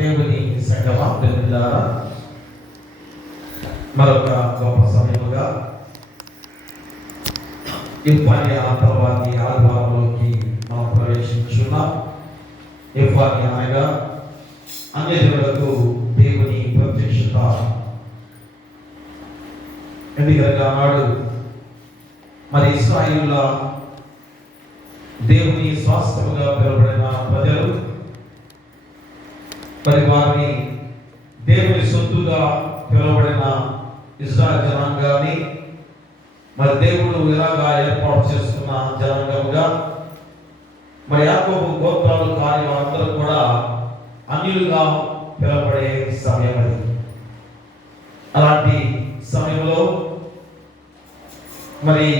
దేవుని సంగమా దేవులారా, మరొక గొప్ప సమయముగా ఇఫ్ఫానియా తర్వాతి ఆదివారంలోకి మనం ప్రవేశించున్నాం. ఇఫ్ఫానియా అనగా అన్యజనులకు దేవుని ప్రత్యక్షత. ఎందుకనగా నాడు మరి ఇశ్రాయేలుల దేవుని స్వాస్థ్యముగా పిలువబడిన ప్రజలు మరి వారిని దేవుని సొత్తుగా పిలువబడిన ఇశ్రాయేలు జనాంగాన్ని మరి దేవుడు ఇలాగా ఏర్పాటు చేసుకున్న జనాంగముగా మరి యాకోబు గోత్రాలు కాని వారందరూ కూడా అన్యులుగా పిలువబడే సమయం అది. అలాంటి సమయంలో మరి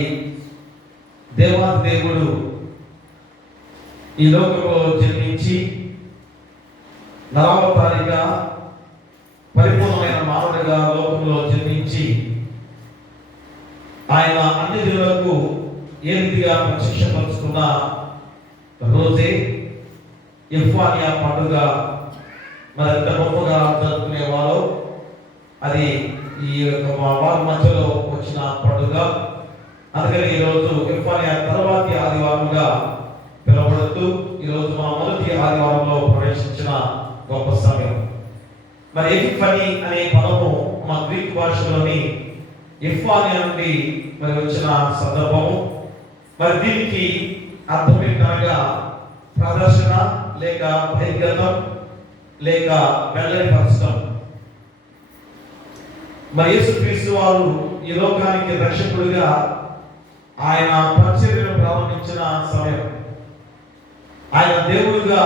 దేవాది దేవుడు ఈ లోకంలో జన్మించి నరావతారిగా పరిపూర్ణమైన మానవుడిగా లోకంలో జన్మించి ఆయన అన్ని జనులకు ఏ రీతిగా ప్రత్యక్షపరుచుకున్న రోజే ఇఫ్ఫానియా పండుగ మరి ఎంత గొప్పగా జరుపుకునేవారో అది ఈ వారి మధ్యలో వచ్చిన పండుగ. అందుకని ఈరోజు ఇఫ్ఫానియా తర్వాతి ఆదివారంగా పిలువబడుతూ ఈరోజు మన మొదటి ఆదివారంలో ప్రవేశించిన గొప్ప సమయం. మరి ఎపిఫనీ అనే పదము మన గ్రీక్ భాషలోని ఇఫ్ఫానియా నుండి మరి వచ్చిన సందర్భము. మరి దీనికి అర్థం ఏంటనగా ప్రదర్శన లేక బహిర్గతం లేక వెల్లడిపరచడం. మరి యేసుక్రీస్తు వారు ఈ లోకానికి రక్షకుడిగా ఆయన పరిచర్యను ప్రారంభించిన సమయం. ఆయన దేవుడిగా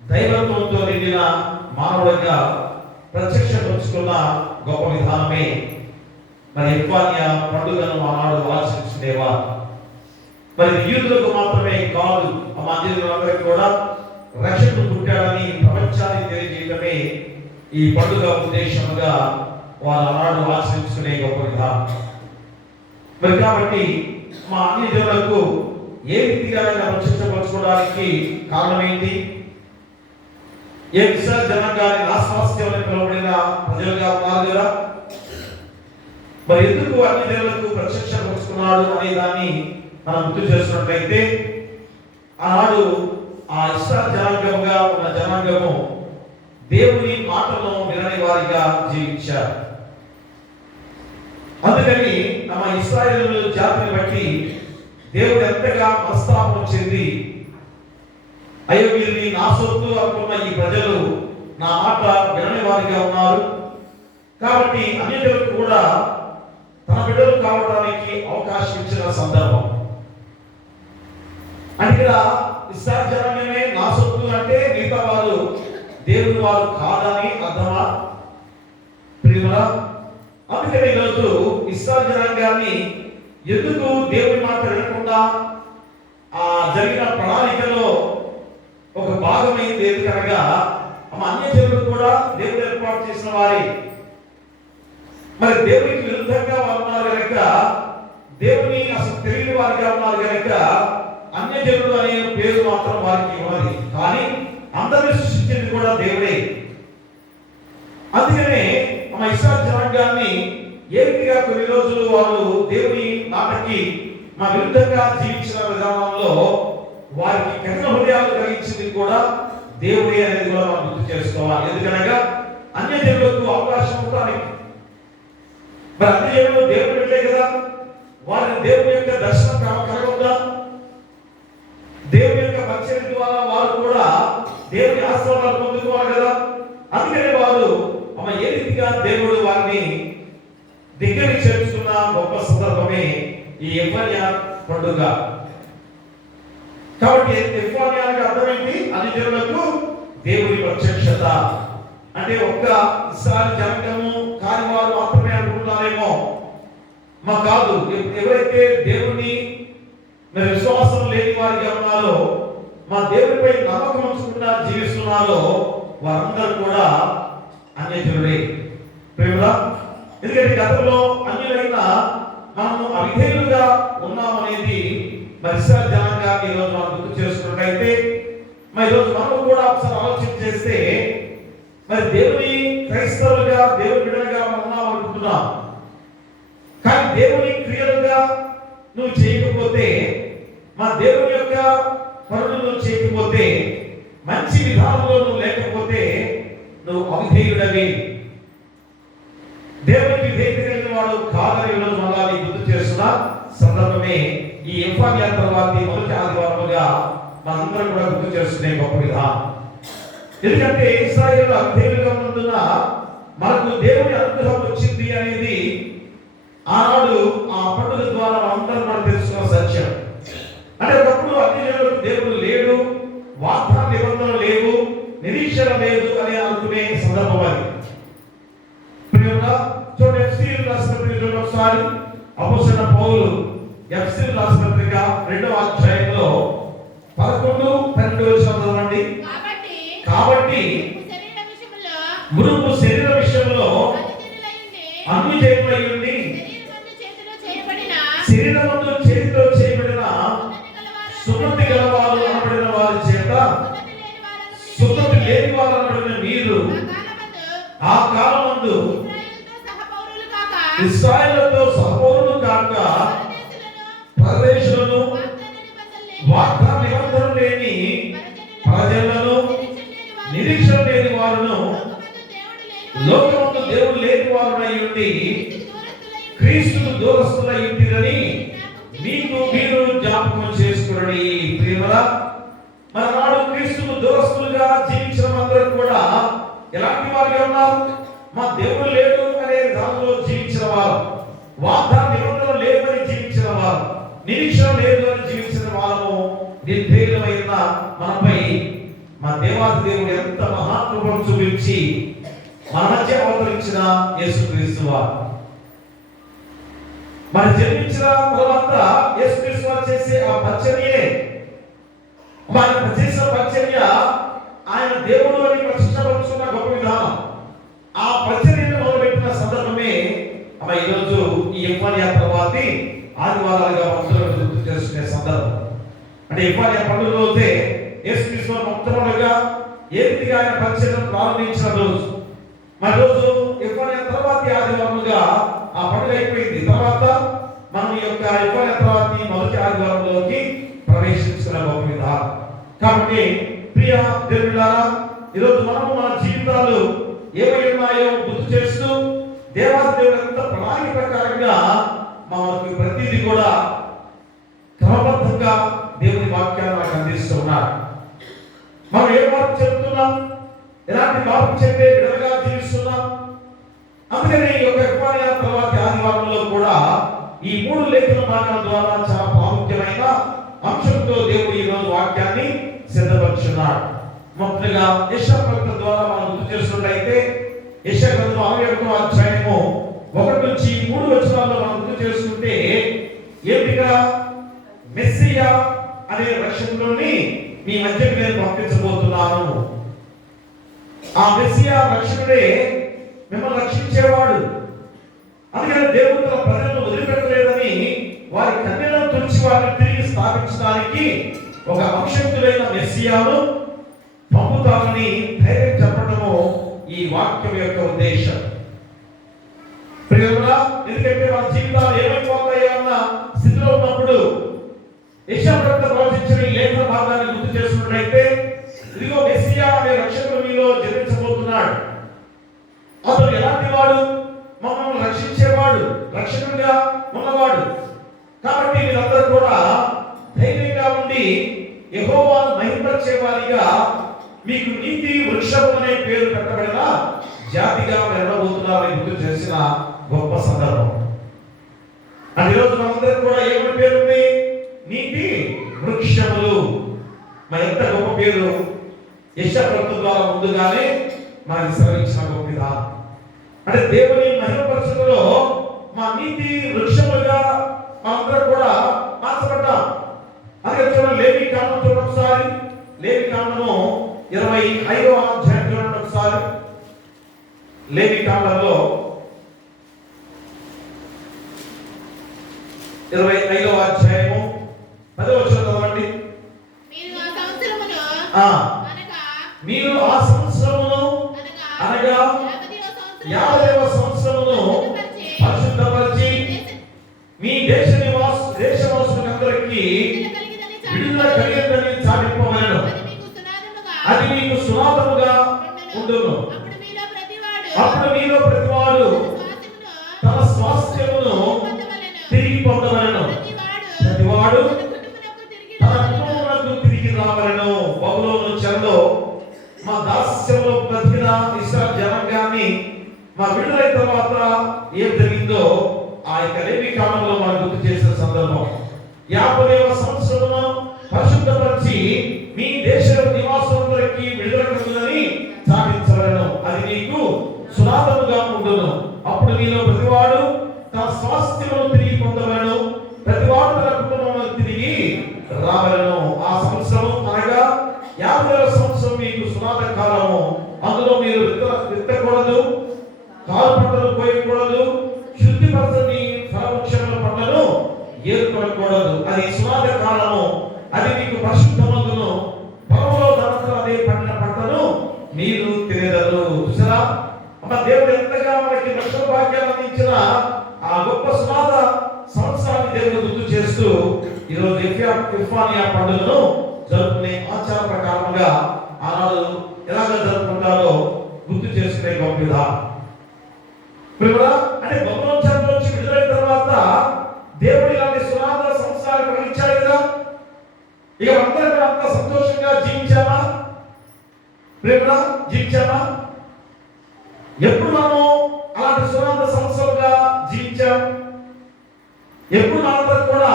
దైవత్వంతో నిండిన మానవుడిగా ప్రత్యక్షపరుచుకున్న గొప్ప విధానమే మరి ఇఫ్ఫానియా పండుగను ఆనాడు ఆచరించుకునేవారు. మరి యూదులకు మాత్రమే కాదు, అన్యజనులందరికీ కూడా రక్షకుడు పుట్టాడని ప్రపంచానికి తెలియజేయడమే ఈ పండుగ ఉద్దేశముగా వారు ఆనాడు ఆచరించుకునే గొప్ప విధానం. మరి కాబట్టి మా అన్యజనులకు ఏ రీతిగా ప్రత్యక్షపరచుకోవడానికి కారణం ఏంటి? ఏ జనాంగాన్ని నాస్వాస్థ్యం పిలువబడిన ప్రజలుగా ఉన్నారు కదా. మరి ఎందుకు అన్యజనులకు ప్రత్యక్షపరుచుకున్నాడు అనే దాన్ని మనం గుర్తు చేస్తున్నట్లయితే ఆనాడు ఆ ఇశ్రాయేలు జనాంగముగా ఉన్న జనాంగము దేవుని మాటలను వినని వారిగా జీవించారు. అందుకని తమ ఇశ్రాయేలు జాతిని బట్టి దేవుడు ఎంతగా మనస్తాపం చెంది, అయ్యో వీరిని నా సొత్తు అనుకున్న ఈ ప్రజలు నా మాట వినని వారిగా ఉన్నారు కాబట్టి అన్యజనులకు కూడా తన బిడ్డలు కావడానికి అవకాశం ఇచ్చిన సందర్భం. అంటే ఇశ్రాయేలు జనాంగమే నా సొత్తు అంటే మిగతా వారు దేవుని వారు కాదని అర్థమా ప్రియులా? అందుకని ఈరోజు ఇశ్రాయేలు జనాంగాన్ని ఎందుకు దేవుని మాట వినకుండా ఆ జరిగిన ప్రణాళికలో ఒక భాగమైంది. ఎందుకనగా అన్యజనులు కూడా దేవుడు ఏర్పాటు చేసిన వారి మరి దేవునికి విరుద్ధంగా ఉన్నారు కనుక, దేవుని అసలు తెలియని వారిగా ఉన్నారు కనుక అన్యజనులు అనే పేరు మాత్రం వారికి ఇవ్వాలి. కానీ అందరినీ సృష్టించింది కూడా దేవుడే. అందుకనే మన ఇశ్రాయేలు జనాంగాన్ని ఏ రీతిగా కొన్ని రోజులు వారు దేవుని మాటకి మా విరుద్ధంగా జీవించిన విధానంలో వారికి కఠిన హృదయాలు కలిగించింది కూడా దేవుడే అనేది కూడా మనం గుర్తు చేసుకోవాలి. ఎందుకనగా అన్యజనులకు అవకాశం ఉండడానికి మరి అన్యజనులు దేవుని పెట్టే కదా, వారిని దేవుని యొక్క దర్శనం కలగకుండా దేవుని యొక్క పరిచయం ద్వారా వారు కూడా దేవుని ఆశీర్వాదాలు పొందుకోవాలి కదా. అందుకనే వారు ఏ రీతిగా దేవుడు వారిని దగ్గరికి చేర్చుకున్న గొప్ప సందర్భమే ఈ ఇఫ్ఫానియా పండుగ. కాబట్టి ఇఫ్ఫానియాకి అర్థం ఏంటి? అన్యజనులకు దేవుని ప్రత్యక్షత. అంటే ఒక్క ఇశ్రాయేలు జనాంగము కాని వారు మాత్రమే అనుకుంటున్నారేమో, మా కాదు. ఎవరైతే దేవుని మరి విశ్వాసం లేని వారిగా ఉన్నారో, మా దేవునిపై నమ్మకం ఉంచకుండా జీవిస్తున్నారో వారందరూ కూడా అన్యజనులే ప్రేమలా. ఎందుకంటే గతంలో అన్యులైన మనము అవిధేయులుగా ఉన్నామనేది మరి ఇశ్రాయేలు జనాంగాన్ని ఈరోజు మనం గుర్తు చేసుకున్నట్లయితే, మరి ఈరోజు మనం కూడా ఒకసారి ఆలోచన చేస్తే మరి దేవుని క్రైస్తవులుగా దేవుని బిడ్డలుగా మనం ఉన్నాం అనుకుంటున్నాం. కానీ దేవుని క్రియలుగా నువ్వు చేయకపోతే, మా దేవుని యొక్క పనులు నువ్వు చేయకపోతే, మంచి విధానంలో నువ్వు లేకపోతే నువ్వు అవిధేయుడవి, దేవునికి విధేయత కలిగిన వాడు కాదని ఈరోజు మళ్ళా నీకు గుర్తు చేస్తున్న సందర్భమే ఈ ఎఫ్ఆర్ఆర్ తర్వాత మొదటి ఆదివారముగా మనందరం కూడా గుర్తు చేస్తున్న గొప్ప విధానం. ఎందుకంటే ఇశ్రాయేలు అవిధేయులుగా ఉన్నందున మనకు దేవుని అనుగ్రహం వచ్చింది అనేది ఆనాడు ఆ పండుగ ద్వారా అందరం మనం తెలుసుకున్న సత్యం. అంటే ఒకప్పుడు అన్యజనులకు దేవుడు లేడు, వాగ్దాన నిబంధనలు లేవు, నిరీక్షణ లేదు అని అనుకునే సందర్భం అది. చూడండి, ఎఫ్ఎసీయులకు రాసిన పత్రిక ఒకసారి అపోస్తలుడైన పౌలు ఎఫెసీయులకు రాసిన పత్రిక 2వ అధ్యాయంలో 11-12 వచనం చదవండి. కాబట్టి మునుపు శరీర విషయంలో అన్యజనులై ఉండి శరీరమందు చేతితో చేయబడిన సున్నతి గలవారు అనబడిన వారి చేత సున్నతి లేని వారు అనబడిన మీరు ఆ కాలమందు ఇశ్రాయేలుతో సహపౌరులు కాక పరదేశులను వాగ్దాన నిబంధనలు లేని ప్రజలను నిరీక్షణ లేని వారును లోకమందు దేవుడు లేని వారునై ఉండి క్రీస్తుకు దూరస్తులై ఉండిరని మీకు మీరు జ్ఞాపకం చేసుకుని. ప్రియమరా, మననాడు క్రీస్తుకు దూరస్తులుగా జీవించిన అందరూ కూడా ఎలాంటి వారుగా ఉన్నారు? మా దేవుడు లేడు అనే దానిలో జీవించిన వారు, వాగ్దాన నిబంధనలు లేవని జీవించిన వారు, నిరీక్షణ లేదు అని జీవించిన వారు, నిర్భేదమైన మనపై మా దేవాది దేవుడు ఎంత మహాకృపను చూపించి మన మధ్య అవతరించిన యేసుక్రీస్తు వారు. మరి జన్మించిన తర్వాత యేసుక్రీస్తు వారు చేసే ఆ పరిచర్యే, ఆయన చేసిన పరిచర్య ఆయన దేవుడు అని ప్రతిష్టపరుచుకున్న గొప్ప విధానం. ఆ పరిచర్యను మొదలుపెట్టిన సందర్భమే ఈరోజు ఈ ఎఫ్ఆర్ఆర్ తర్వాత ఆదివారాలుగా భక్తులను గుర్తు చేసుకునే సందర్భం. అంటే ఎఫ్ఆర్ఆర్ పండుగ రోజే యేసుక్రీస్తు వారు మొట్టమొదటిగా ఏ రీతిగా ఆయన పరిచర్యను ప్రారంభించిన రోజు. మరి రోజు ఎఫ్ఆర్ఆర్ తర్వాత ఆదివారముగా ఆ పండుగ అయిపోయింది. తర్వాత మనం ఈ యొక్క ఎఫ్ఆర్ఆర్ తర్వాత మొదటి ఆదివారంలోకి ప్రవేశించిన గొప్ప విధానం. కాబట్టి ప్రియ దేవులారా, ఈరోజు మనము మన జీవితాలు ఏమై ఉన్నాయో గుర్తు చేస్తూ దేవాది దేవుడు ఎంత ప్రణాళిక ప్రకారంగా మనకు ప్రతిదీ కూడా క్రమబద్ధంగా దేవుని వాక్యాన్ని మనకు అందిస్తున్నాడు. మనం ఏ మార్పు చెప్తున్నాం, ఎలాంటి మార్పు చెప్పే విధంగా జీవిస్తున్నాం. అందుకని ఈ యొక్క ఎఫ్ఆర్ఆర్ తర్వాత ఆదివారంలో కూడా ఈ 3 లేఖన భాగాల ద్వారా చాలా ప్రాముఖ్యమైన అంశంతో దేవుడు ఈ రోజు వాక్యాన్ని సిద్ధపరుచున్నాడు. మొదటగా యెషయా ప్రవక్త ద్వారా మనం గుర్తు చేస్తున్నట్లయితే యెషయా గ్రంథం 61వ అధ్యాయము 1-3 వచనాల్లో మనం గుర్తు చేసుకుంటే ఏమిగా మెస్సియా అనే రక్షకుడిని మీ మధ్యకు నేను పంపించబోతున్నాను. ఆ మెస్సియా రక్షకుడే మిమ్మల్ని రక్షించేవాడు. అందుకని దేవుడు తన ప్రజలను వదిలిపెట్టలేదని వారి కన్యలను తుడిచి వారిని తిరిగి స్థాపించడానికి ఒక అభిషక్తుడైన మెస్సియాను పంపుతానని ధైర్యం చెప్పడము ఈ వాక్యం యొక్క ఉద్దేశం. ప్రియమురా, ఎందుకంటే మన జీవితాలు ఏమైపోతాయో అన్న స్థితిలో ఉన్నప్పుడు యెషయా ప్రవక్త ప్రవచించిన ఈ లేఖన భాగాన్ని గుర్తు చేసుకున్నట్లయితే, ఇదిగో మెస్సియా అనే రక్షకుడు మీలో జన్మించబోతున్నాడు. అతడు ఎలాంటి వాడు? మమ్మల్ని రక్షించేవాడు, రక్షకుడిగా ఉన్నవాడు. కాబట్టి మీరందరూ కూడా ధైర్యంగా ఉండి యెహోవాను మహిమపరిచే వారిగా మీకు నీతి వృక్షము అనే పేరు పెట్టబడిన జాతిగా వెళ్ళబోతున్నారని గుర్తు చేసిన గొప్ప సందర్భం. అది ఈరోజు మనందరం కూడా ఏమని పేరుంది? నీతి వృక్షములు. మరి ఎంత గొప్ప పేరు! యెషయా ప్రవక్త ద్వారా ముందుగానే మనకి శ్రవించిన గొప్ప విధానం. అంటే దేవుని మహిమపరచడంలో మా నీతి వృక్షములుగా మనందరం కూడా మార్చబడ్డాం. అదే చూడండి, లేవి కాండం చూడండి ఒకసారి. లేవి కాండము 25వ అధ్యాయం చూడండి ఒకసారి. లేవి కాండంలో 25వ అధ్యాయము 10వ వచనం చదవండి. మీరు ఆ సంవత్సరమును అందరికీ విడుదల కలిగిందని చాటింపవలెను. అది మీకు సునాదముగా ఉండును. అప్పుడు మీలో ప్రతివాడు తన స్వాస్థ్యమును తిరిగి పొందవలెను. ప్రతివాడు తన కుటుంబమునకు తిరిగి రావలెను. బబులోను చెరలో మా దాస్యంలో బ్రతికిన ఇశ్రాయేలు జనాంగాన్ని మా విడుదలైన తర్వాత ఏం జరిగిందో ఆ యొక్క లేవి కాలంలో మనం గుర్తు చేసిన సందర్భం. 50వ సంవత్సరమున పరిశుద్ధపరిచి మీ దేశ నివాసులందరికీ విడుదల కలుగునని చాటించవలెను. అది మీకు సునాదముగా ఉండును. అప్పుడు మీలో ప్రతివాడు తన స్వాస్థ్యమును తిరిగి పొందవలెను. ప్రతివాడు తన కుటుంబమును తిరిగి రావలెను. ఆ సంవత్సరం అనగా 50వ సంవత్సరం మీకు సునాద కాలము. అందులో మీరు విత్తకూడదు, కాలు పంటలు కోయకూడదు, శుద్ధిపరచని ఫలవృక్షముల పంటను ఏరుకోకూడదు. అది సునాద కాలము. అది మీకు పరిశుద్ధమగును. పొలంలో ధనస్సు అదే పండిన పంటను మీరు తినేదరు. చూసారా, మన దేవుడు ఎంతగా మనకి రక్షణ భాగ్యాలు అందించిన ఆ గొప్ప సునాద సంవత్సరాన్ని దేవుడు గుర్తు చేస్తూ ఈరోజు ఎఫానియా పండుగను జరుపుకునే ఆచార ప్రకారంగా ఆనాడు ఎలాగ జరుపుకుంటారో గుర్తు చేసుకునే గొప్ప విధానం. అంటే బబులోను చెర నుంచి విడుదలైన తర్వాత దేవుడు ఇలాంటి సునాద సంవత్సరాలు కలిగించాడు కదా. ఇక అందరూ కూడా అంత సంతోషంగా జీవించామా? జీవించామా? ఎప్పుడు మనము అలాంటి సునాద సంవత్సరంగా జీవించాం? ఎప్పుడు మనందరూ కూడా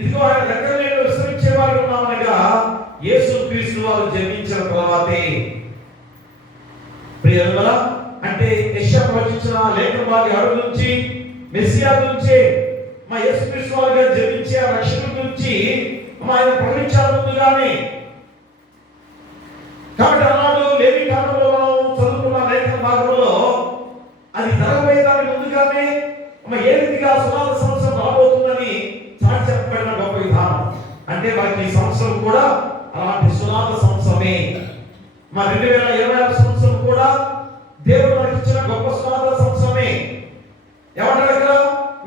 ఇదిగో ఆయన దగ్గర నేను విశ్రమించే వారు ఉన్నామనగా యేసు క్రీస్తు వారు జన్మించిన తర్వాతే. ప్రియమైన అంటే యెషయా ప్రవచించిన లేఖన వారి అడుగు నుంచి మెస్సియా గురించి మా యేసు క్రీస్తు వారుగా జన్మించే రక్షణ గురించి ఆయన ప్రకటించారు ముందుగానే. కాబట్టి ఆనాడు లేవి కాలంలో మనం చదువుకున్న లేఖన భాగంలో అది జరగబోయేదానికి ముందుగానే ఏ రీతిగా సునాద సంవత్సరం రాబోతుందని చాటి చెప్పబడిన గొప్ప విధానం. అంటే మనకి ఈ సంవత్సరం కూడా అలాంటి సునాద సంవత్సరమే. మా 2026 సంవత్సరం కూడా దేవుడు మనకి ఇచ్చిన గొప్ప సునాద సంవత్సరమే. ఎవరన్నా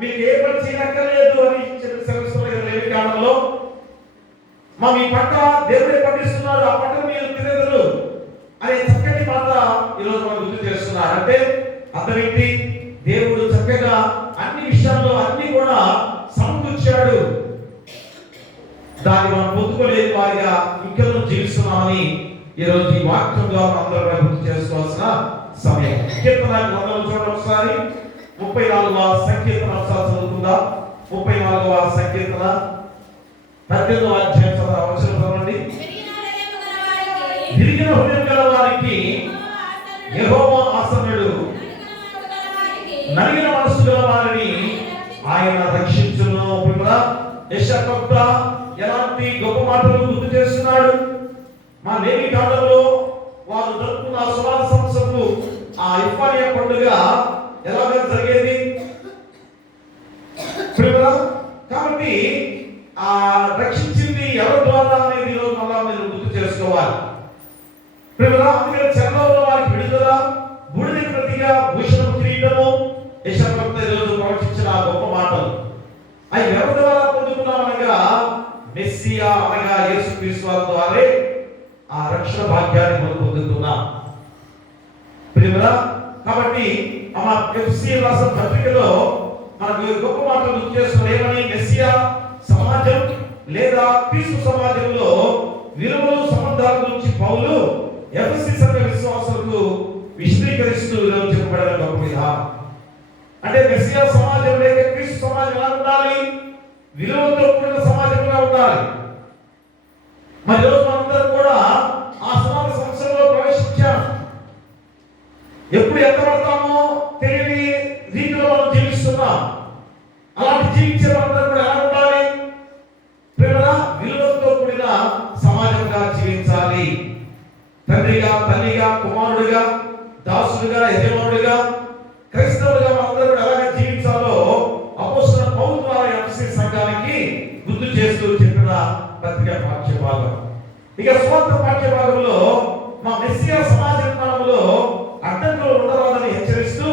మీకు ఏ పని చేయనక్కర్లేదు అని సెలవిస్తున్నారు లేవి కాలంలో. మీ పంట దేవుడే పండిస్తున్నాడు, ఆ పంట మీరు తినేదరు అనే చక్కటి మాట ఈరోజు మనం గుర్తు చేస్తున్నారు. అంటే అతనికి దేవుడు చక్కగా అన్ని విషయాల్లో అన్ని కూడా సమకూర్చాడు. దాన్ని మనం పొందుకోలేదు వారిగా ఇంకెన్నో జీవిస్తున్నామని ఈరోజు ఈ వాక్యం ద్వారా అందరూ గుర్తు చేసుకోవాల్సిన సమయం. కీర్తన గ్రంథంలో చూడండి ఒకసారి 34వ సంకీర్తన ఒకసారి చదువుకుందాం. 34వ సంకీర్తన 18వ అధ్యాయం చదవండి. విరిగిన హృదయం గల వారికి యెహోవా ఆసన్నుడు, నలిగిన మనసు గల వారిని ఆయన రక్షించును. యెషయా ఎలాంటి గొప్ప మాటలు గుర్తు చేస్తున్నాడు. మా లేవి కాలంలో వారు జరుపుకున్న సునాద సంవత్సరపు ఆ ఎఫానియా పండుగ ఎలాగ జరిగేది. కాబట్టి ఆ రక్షించింది ఎవరి ద్వారా అనేది ఈరోజు మళ్ళా మీరు గుర్తు చేసుకోవాలి. అందుకని చెరలో వారికి విడుదల, బూడిద ప్రతిగా భూషణము కిరీటము యెషయా ఈరోజు ప్రవచించిన ఆ గొప్ప మాటలు అవి ఎవరి ద్వారా పొందుకున్నామనగా మెస్సియా అనగా యేసు క్రీస్తు వారి ద్వారా ఆ రక్షణ భాగ్యాన్ని మనం పొందుతున్నాం. కాబట్టి మన ఎఫ్సీ రాసిన పత్రికలో మనకు గొప్ప మాటలు గుర్తు చేస్తున్నారు. ఏమని? మెస్సియా సమాజం లేదా క్రీస్తు సమాజంలో విలువలు సంబంధాల గురించి పౌలు ఎఫెసీ సంఘ విశ్వాసులకు విశదీకరిస్తూ ఈరోజు చెప్పబడిన గొప్ప విధానం. అంటే మెస్సియా సమాజం లేక క్రీస్తు సమాజం ఎలా ఉండాలి? విలువలతో కూడిన సమాజంగా ఉండాలి. మరి రోజు మనందరం కూడా ఆ సమాజ సంస్థలో ప్రవేశించాం. ఎప్పుడు ఎత్తబడతామో తెలియని రీతిలో మనం జీవిస్తున్నాం. అలాంటి జీవించే వాళ్ళందరూ కూడా ఎలా ఉండాలి? విలువలతో కూడిన సమాజంగా జీవించాలి. తండ్రిగా, తల్లిగా, కుమారుడిగా, దాసుడిగా, యజమానుడిగా, క్రైస్తవుడిగా మనందరూ ఎలాగ జీవించాలో అపోస్తలుల పౌలు ద్వారా ఎఫెసీ సంఘానికి గుర్తు చేస్తూ చెప్పిన పత్రిక పాఠ్య భాగం. ఇక స్వంత పాఠ్య భాగంలో మా మెస్సియా సమాజ నిర్మాణంలో అడ్డంకులు ఉండరాదని హెచ్చరిస్తూ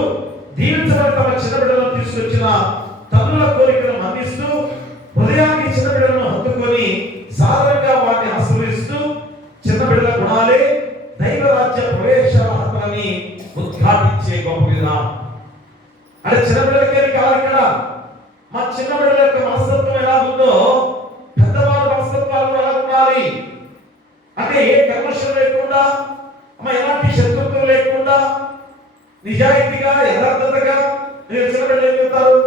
దీవించబడిన తమ చిన్న బిడ్డలను తీసుకొచ్చిన తల్లుల కోరికను మన్నిస్తూ హృదయానికి చిన్న బిడ్డలను ఇచ్చే గొప్ప విధానం. అంటే చిన్నపిల్లలకే కాదు ఇక్కడ, మా చిన్నపిల్లల యొక్క మనస్తత్వం ఎలా ఉందో పెద్దవాళ్ళ మనస్తత్వాలు ఎలా ఉండాలి అంటే ఏ కల్మషం లేకుండా, ఎలాంటి శత్రుత్వం లేకుండా, నిజాయితీగా యథార్థతగా. మీరు చిన్నపిల్లలు ఏం చెప్తారు?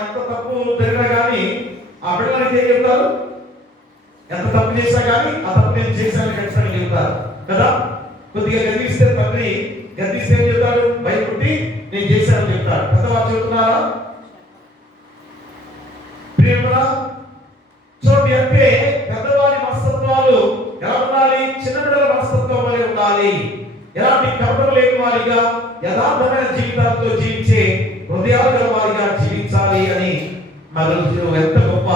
ఎంత తప్పు జరిగినా కానీ ఆ పిల్లలకి ఏం చెప్తారు? ఎంత తప్పు చేసినా కానీ ఆ తప్పు నేను చేశాను ఖచ్చితంగా చెప్తారు కదా. కొద్దిగా గద్దిస్తే తండ్రి గద్దిస్తే ఏం చెప్తాడు? భయపడి నేను చేశానని చెప్తాడు. పెద్దవాళ్ళు చెబుతున్నారా? ప్రియమురా చూడండి, అంటే పెద్దవారి మనస్తత్వాలు ఎలా ఉండాలి? చిన్నపిల్లల మనస్తత్వం వలె ఉండాలి. ఎలాంటి కపటం లేని వారిగా, యథార్థమైన జీవితాలతో జీవించే హృదయాలు గల వారిగా జీవించాలి అని మరి ఎంత గొప్ప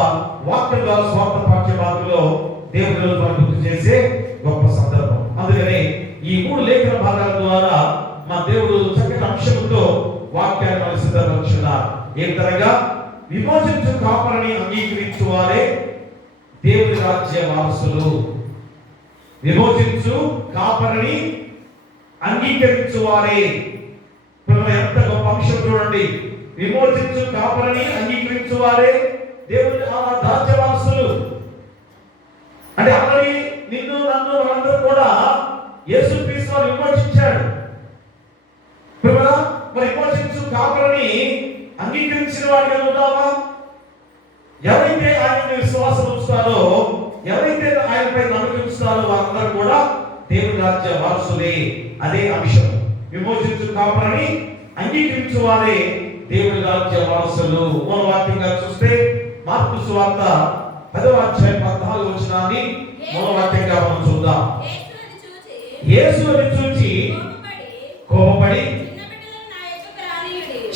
వాక్యం ద్వారా స్వార్థ పాఠ్య భాగంలో దేవుని మనం గుర్తు చేసే గొప్ప సందర్భం. అందుకనే ఈ 3 లేఖన భాగాల ద్వారా మా దేవుడు చక్కటి అంశంతో వాక్యాన్ని మనం సిద్ధపరుచున్నారు. ఏ విధంగా విమోచించు కాపరిని అంగీకరించు వారే దేవుని రాజ్య వారసులు. విమోచించు కాపరిని అంగీకరించు వారే. ఎంత గొప్ప అంశం చూడండి. విమోచించు కాపరిని అంగీకరించు వారే దేవుని రాజ్య వారసులు. అంటే ఆల్రెడీ నిన్ను నన్ను మనందరూ కూడా యేసుక్రీస్తు వారు విమోచించాడు. మరి విమోచించు కాపరిని అంగీకరించిన వాడిగా ఉన్నావా? ఎవరైతే ఆయన విశ్వాసం ఉంచుతారో, ఎవరైతే ఆయనపై నమ్మకం ఉంచుతారో వారందరూ కూడా దేవుని రాజ్య వారసులే. అదే అంశం. విమోచించు కాపరిని అంగీకరించు వారే దేవుని రాజ్య వారసులు. మన వాక్యంగా చూస్తే మార్కు సువార్త 10వ అధ్యాయం 14వ వచనాన్ని మన వాక్యంగా మనం చూద్దాం. యేసుని చూచి కోపపడి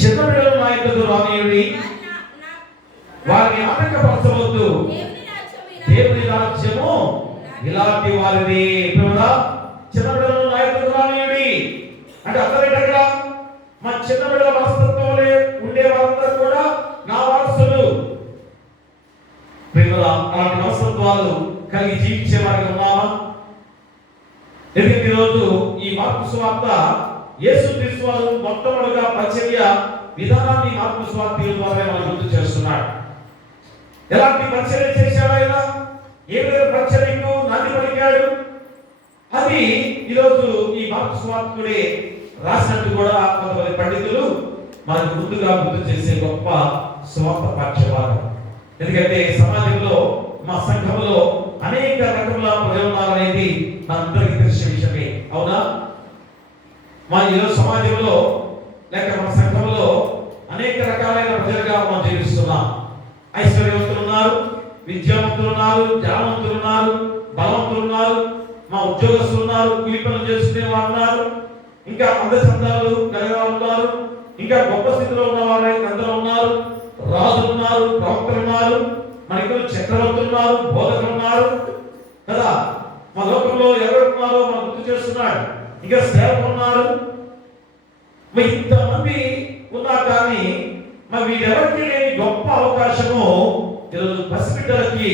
చిన్న బిడ్డలు నా యొద్దకు రానియుడి, వారిని ఆటంకపరచవద్దు, దేవుని రాజ్యము ఇలాంటి వారిది. చిన్న బిడ్డలు నా యొద్దకు రానియుడి అంటే అక్కడ మా చిన్న బిడ్డల మనస్తత్వంలో ఉండే వారందరూ కూడా నా వారసులు. అలాంటి మనస్తత్వాలు కలిగి జీవించే వారికి ఉన్నామా? ఎందుకంటే ఈరోజు ఈ మార్కు సువార్త యేసుక్రీస్తు వారు మొట్టమొదటిగా పరిచర్య విధానాన్ని మార్కు సువార్త ద్వారా మనం గుర్తు చేస్తున్నాడు. ఎలాంటి పరిచర్య చేశాడు ఆయన? ఏ విధంగా పరిచర్యకు నాంది పలికాడు? అది ఈరోజు ఈ మార్కు సువార్తకుడే రాసినట్టు కూడా కొంతమంది పండితులు మనకు ముందుగా గుర్తు చేసే గొప్ప సువార్త పాఠ్యభాగం. ఎందుకంటే సమాజంలో మా సంఘంలో అనేక రకముల ప్రజలు ఉన్నారనేది మనందరికీ తెలిసిన విషయమే, అవునా? మా ఈరోజు సమాజంలో లేక మన సంఘంలో అనేక రకాలైన ప్రజలుగా మనం జీవిస్తున్నాం. ఐశ్వర్యవంతులు ఉన్నారు, విద్యావంతులు ఉన్నారు, జ్ఞానవంతులు ఉన్నారు, బలవంతులు ఉన్నారు, మా ఉద్యోగస్తులు ఉన్నారు, కూలి పనులు చేసుకునే వారు ఉన్నారు, ఇంకా అందచందాలు కలిగిన ఉన్నారు, ఇంకా గొప్ప స్థితిలో ఉన్న వారు అందరూ ఉన్నారు, రాజులు ఉన్నారు, ప్రవక్తలు ఉన్నారు, మనకు చక్రవర్తులు ఉన్నారు, బోధకులు ఉన్నారు కదా. మా లోకంలో ఎవరు ఉన్నారో మనం గుర్తు చేస్తున్నాడు. ఇంకా సేవకులు ఉన్నారు. మరి ఇంతమంది ఉన్నా కానీ మరి వీరెవరికి లేని గొప్ప అవకాశము ఈరోజు పసిబిడ్డలకి,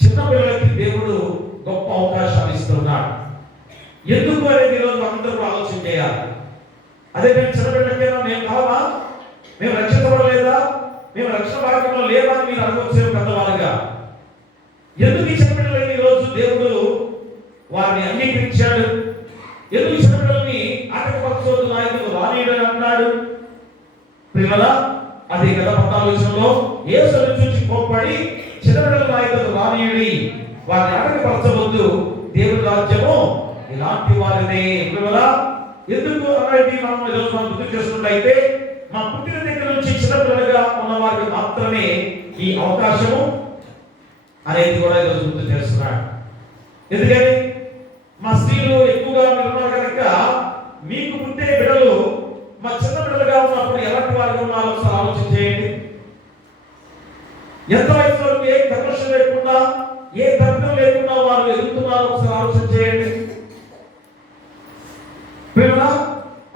చిన్న పిల్లలకి దేవుడు గొప్ప అవకాశాలు ఇస్తున్నాడు. ఎందుకు అనేది ఈరోజు అందరూ ఆలోచన చేయాలి. అదే మేము చిన్నపిల్లలకైనా మేము కావా, మేము రక్షించబడలేదా, మేము రక్షణ భాగ్యంలో లేవా అని మీరు అనుకోవచ్చు పెద్దవాళ్ళుగా. ఎందుకు ఈ చిన్నపిల్లలని ఈరోజు దేవుడు వారిని అంగీకరించాడు? ఎందుకు చిన్నపిల్లల్ని ఆటంకపరచవద్దు, నాయకుడు రానీయుడని అన్నాడు? ప్రియమల అదే కదా 14వ వచనంలో యేసుని చూచి కోపపడి చిన్నపిల్లల నాయకుడు రానీయుడి, వారిని ఆటంకపరచవద్దు, దేవుని రాజ్యము ఇలాంటి వారినే. ప్రియమల ఎందుకు అనేది మనం ఈరోజు మనం గుర్తు చేస్తున్నట్లయితే మా పుట్టిన దగ్గర నుంచి చిన్నపిల్లలుగా ఉన్న వారికి మాత్రమే ఈ అవకాశము అనేది కూడా ఈరోజు గుర్తు చేస్తున్నాడు. ఎందుకని మా స్త్రీలు ఎక్కువగా మీరు ఉన్నారు కనుక మీకు పుట్టే బిడ్డలు మా చిన్న బిడ్డలుగా ఉన్నప్పుడు ఎలాంటి వారికి ఉన్నారో ఒకసారి ఆలోచన చేయండి. ఎంత వయసు వరకు ఏ కర్మషం లేకుండా, ఏ తప్పిదం లేకుండా వారు ఎదుగుతున్నారో ఒకసారి ఆలోచన చేయండి.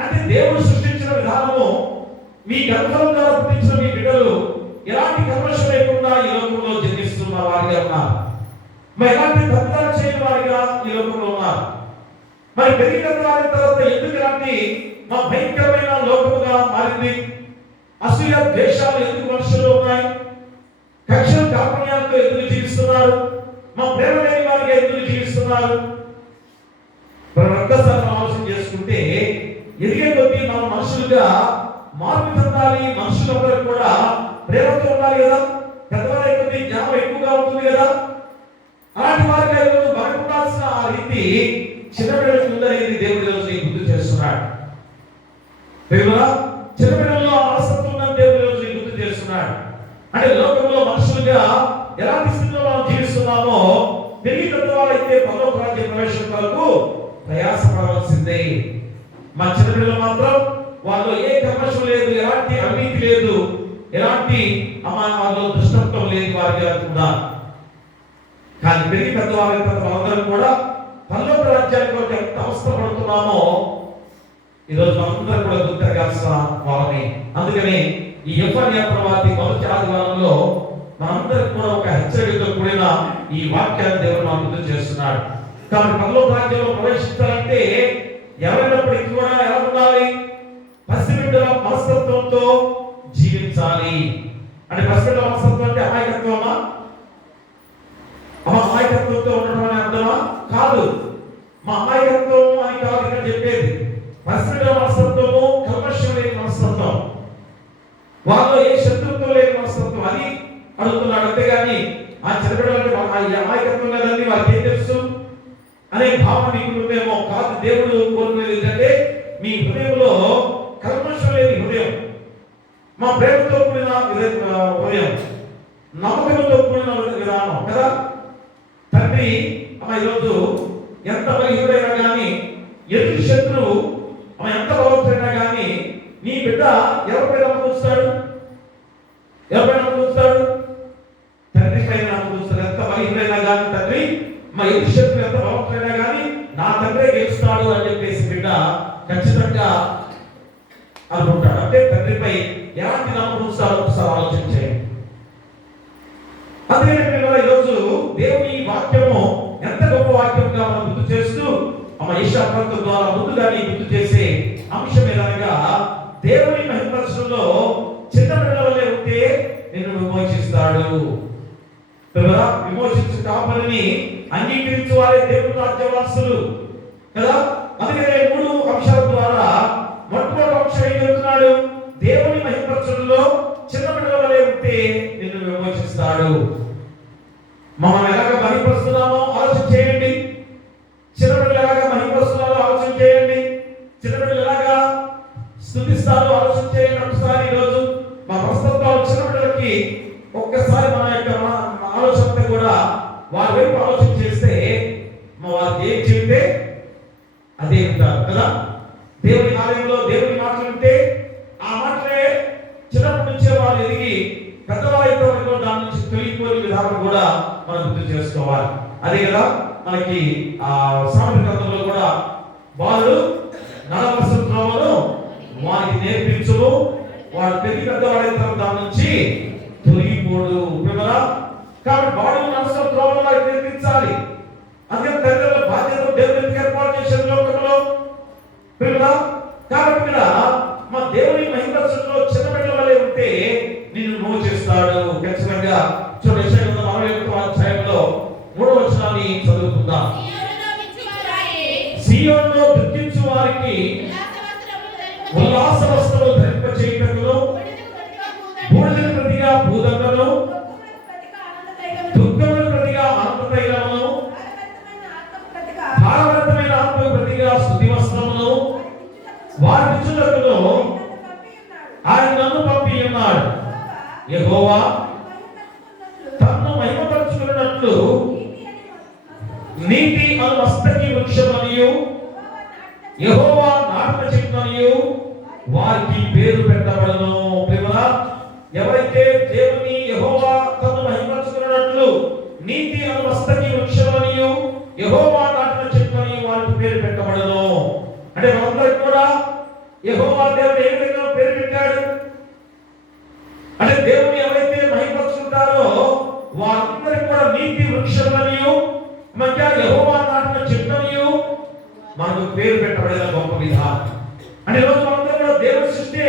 అంటే దేవుడు సృష్టించిన విధానము, మీ గర్భం ద్వారా పుట్టించిన మీ బిడ్డలు ఎలాంటి కర్మషం లేకుండా ఈ లోకంలో జన్మిస్తున్న వారిగా ఉన్నారు. మరి ఎలాంటి తప్పిదాలు చేయని వారిగా ఈ లోకంలో ఉన్నారు. మరి పెరిగిన వారి తర్వాత ఎందుకు ఇలాంటి మా భయంకరమైన లోకముగా మారింది. అసూయ ద్వేషాలు ఎందుకు మనుషుల్లో ఉన్నాయి? కక్షలు కాపణ్యాలతో ఎందుకు జీవిస్తున్నారు? మా ప్రేమ లేని వారిగా ఎందుకు జీవిస్తున్నారు? ఒక్కసారి ఆలోచన చేసుకుంటే ఎదిగే కొద్దీ మనం మనుషులుగా మార్పు చెందాలి. మనుషులందరూ కూడా ప్రేమతో ఉండాలి కదా. పెద్దవారి కొద్దీ జ్ఞానం ఎక్కువగా ఉంటుంది కదా. అలాంటి వారిగా ఈరోజు మనకు ఉండాల్సిన ఆ రీతి చిన్నపిల్లలకు ఉందనేది దేవుడి రోజు గుర్తు చేస్తున్నాడు. చిన్నపిల్లల్లో ఆ మనస్తత్వం ఉందని దేవుడి రోజు గుర్తు చేస్తున్నాడు. అంటే లోకంలో మనుషులుగా ఎలాంటి స్థితిలో మనం జీవిస్తున్నామో పెరిగి పెద్దవాళ్ళైతే పరలోక రాజ్య ప్రవేశం కొరకు ప్రయాసపడవలసిందే. మా చిన్నపిల్లలు మాత్రం వాళ్ళు ఏ కర్మషం లేదు, ఎలాంటి అవినీతి లేదు, ఎలాంటి వాళ్ళలో దుష్టత్వం లేని వారిగా ఉన్నారు. కానీ పెరిగి పెద్దవాళ్ళైతే వాళ్ళందరూ కూడా పరలోక రాజ్యానికి కొరకు ఎంత అవసరపడుతున్నామో ఈరోజు మనందరూ కూడా గుర్తించాల్సిన వాళ్ళని. అందుకని ఈ యెఫన్యా ప్రవాది మొదటి ఆదివారంలో మనందరికి కూడా ఒక హెచ్చరికతో కూడిన ఈ వాక్యాన్ని దేవుడు మనకు గుర్తు చేస్తున్నాడు. కాబట్టి పరలోక రాజ్యంలో ప్రవేశించాలంటే ఎవరైనప్పటికీ కూడా ఎలా ఉండాలి? పసిబిడ్డల మనస్తత్వంతో జీవించాలి. అంటే పసిబిడ్డల మనస్తత్వం అంటే అమాయకత్వమా? అమాయకత్వంతో ఉండడం అని అర్థమా? కాదు. మా అమాయకత్వం అని కాదు ఇక్కడ చెప్పేది. పసిబిడ్డల మనస్తత్వము కల్మషం లేని మనస్తత్వం, వాళ్ళలో ఏ శత్రుత్వం లేని మనస్తత్వం అని అడుగుతున్నాడు. అంతేగాని ఆ చిన్నపిల్లలంటే అమాయకత్వం కదండి, వాళ్ళకి ఏం తెలుసు అనే భావన మీకు ఉందేమో. కాదు. దేవుడు కోరుకునేది ఏంటంటే మీ హృదయంలో కల్మషం లేని హృదయం, మా ప్రేమతో కూడిన హృదయం, నమ్మకంతో కూడిన విధానం కదా. తండ్రి ఈరోజు ఎంత బలహీనుడైనా కానీ, ఎదుటి శత్రువు ఎంత బలవంతుడైనా కానీ నీ బిడ్డ ఎవరిపై నమ్మకం ఉంచుతాడు? ఎవరిపై నమ్మకం ఉంచుతాడు? తండ్రి పైన నమ్మకం ఉంచుతాడు. ఎంత బలహీనుడైనా కానీ తండ్రి, మా ఎదుటి శత్రువు ఎంత బలవంతుడైనా కానీ నా తండ్రే గెలుస్తాడు అని చెప్పేసి బిడ్డ ఖచ్చితంగా అనుకుంటాడు. అంటే తండ్రిపై ఎలాంటి నమ్మకం ఉంచుతాడో ఒకసారి ఆలోచించండి. అందుకని ఈరోజు దేవుని వాక్యము ఎంత గొప్ప వాక్యంగా మనం గుర్తు చేస్తూ యెషయా గ్రంథం ద్వారా ముందుగానే గుర్తు చేసే అంశం ఏదనగా దేవుని మహిమలో చిన్న బిడ్డల వలె ఉంటే నిన్ను విమోచిస్తాడు. విమోచించు కాపరిని అంగీకరించు వారే దేవుని రాజ్య వారసులు కదా. అందుకనే 3 అంశాల ద్వారా మొట్టమొదటి అంశం ఏం చెప్తున్నాడు? దేవుని మహిమలో చిన్న బిడ్డల వలె ఉంటే నిన్ను విమోచిస్తాడు. మనం ఎలాగ మహిమపరుస్తున్నామో ఆలోచన చేయండి. చిన్నపిల్లలు ఎలాగా మహిమపరుస్తున్నారో ఆలోచన చేయండి. చిన్నపిల్లలు ఎలాగా స్తుతిస్తారో ఆలోచన చేయండి. ఒకసారి ఈరోజు మా ప్రస్తుతాలు చిన్నపిల్లలకి ఒక్కసారి మన యొక్క ఆలోచన కూడా వారి వైపు ఆలోచన చేస్తే వారికి ఏం చెబితే అదే ఉంటారు కదా. దేవుని ఆలయంలో దేవుని మాటలు ఉంటే ఆ మాటలే చిన్నప్పటి నుంచే వారు ఎదిగి పెద్దవాళ్ళైతే వరకు దాని నుంచి తొలగిపోయే విధానం కూడా మనం గుర్తు చేసుకోవాలి. అదే కదా మనకి ఆ సామెతల గ్రంథంలో కూడా బాలుడు నడవలసిన త్రోవను వారికి నేర్పించును, వాడు పెరిగి పెద్దవాడైతే దాని నుంచి తొలగిపోడు. కాబట్టి బాలుడు నడవలసిన త్రోవను వారికి నేర్పించాలి. అందుకని తల్లిదండ్రుల బాధ్యత దేవునికి ఏర్పాటు చేసిన లోకంలో కాబట్టి ఇక్కడ మా దేవుని మహిమలో చిన్న బిడ్డల వలె ఉంటే నిన్ను విమోచిస్తాడు. ఖచ్చితంగా చూడండి, యెషయా గ్రంథం 61వ అధ్యాయంలో 3వ వచనాన్ని చదువుకుందాం. సియోనులో దుఃఖించు వారికి ఉల్లాస వస్త్రములు ధరింపచేయుటకును, బూడిదకు ప్రతిగా భూదండను, దుఃఖములకు ప్రతిగా ఆనంద తైలమును, భారవంతమైన ఆత్మకు ప్రతిగా స్తుతి వస్త్రమును వారి ఇచ్చుటకును ఆయన నన్ను పంపి ఉన్నాడు. యెహోవా తన్ను మహిమపరచుకున్నట్లు నీతి అను మస్తకి వృక్షమనియు యెహోవా నాటిన చెట్టుననియు వారికి పేరు పెట్టబడను. ఎవరైతే దేవుని యెహోవా తన్ను మహిమపరచుకున్నట్లు నీతి అను మస్తకి వృక్షమనియు యెహోవా నాటిన చెట్టుననియు వారికి పేరు పెట్టబడను. అంటే మనందరికీ కూడా యెహోవా దేవుడు ఏ విధంగా పేరు పెట్టాడు అంటే దేవుని ఎవరైతే మహిమపరుచుకుంటారో వారందరికీ కూడా నీతి వృక్షమనియు మధ్య యెహోవా నాటిన చెట్టుననియు మనకు పేరు పెట్టబడిన గొప్ప విధానం. అంటే ఈరోజు మనందరం కూడా దేవుని సృష్టి,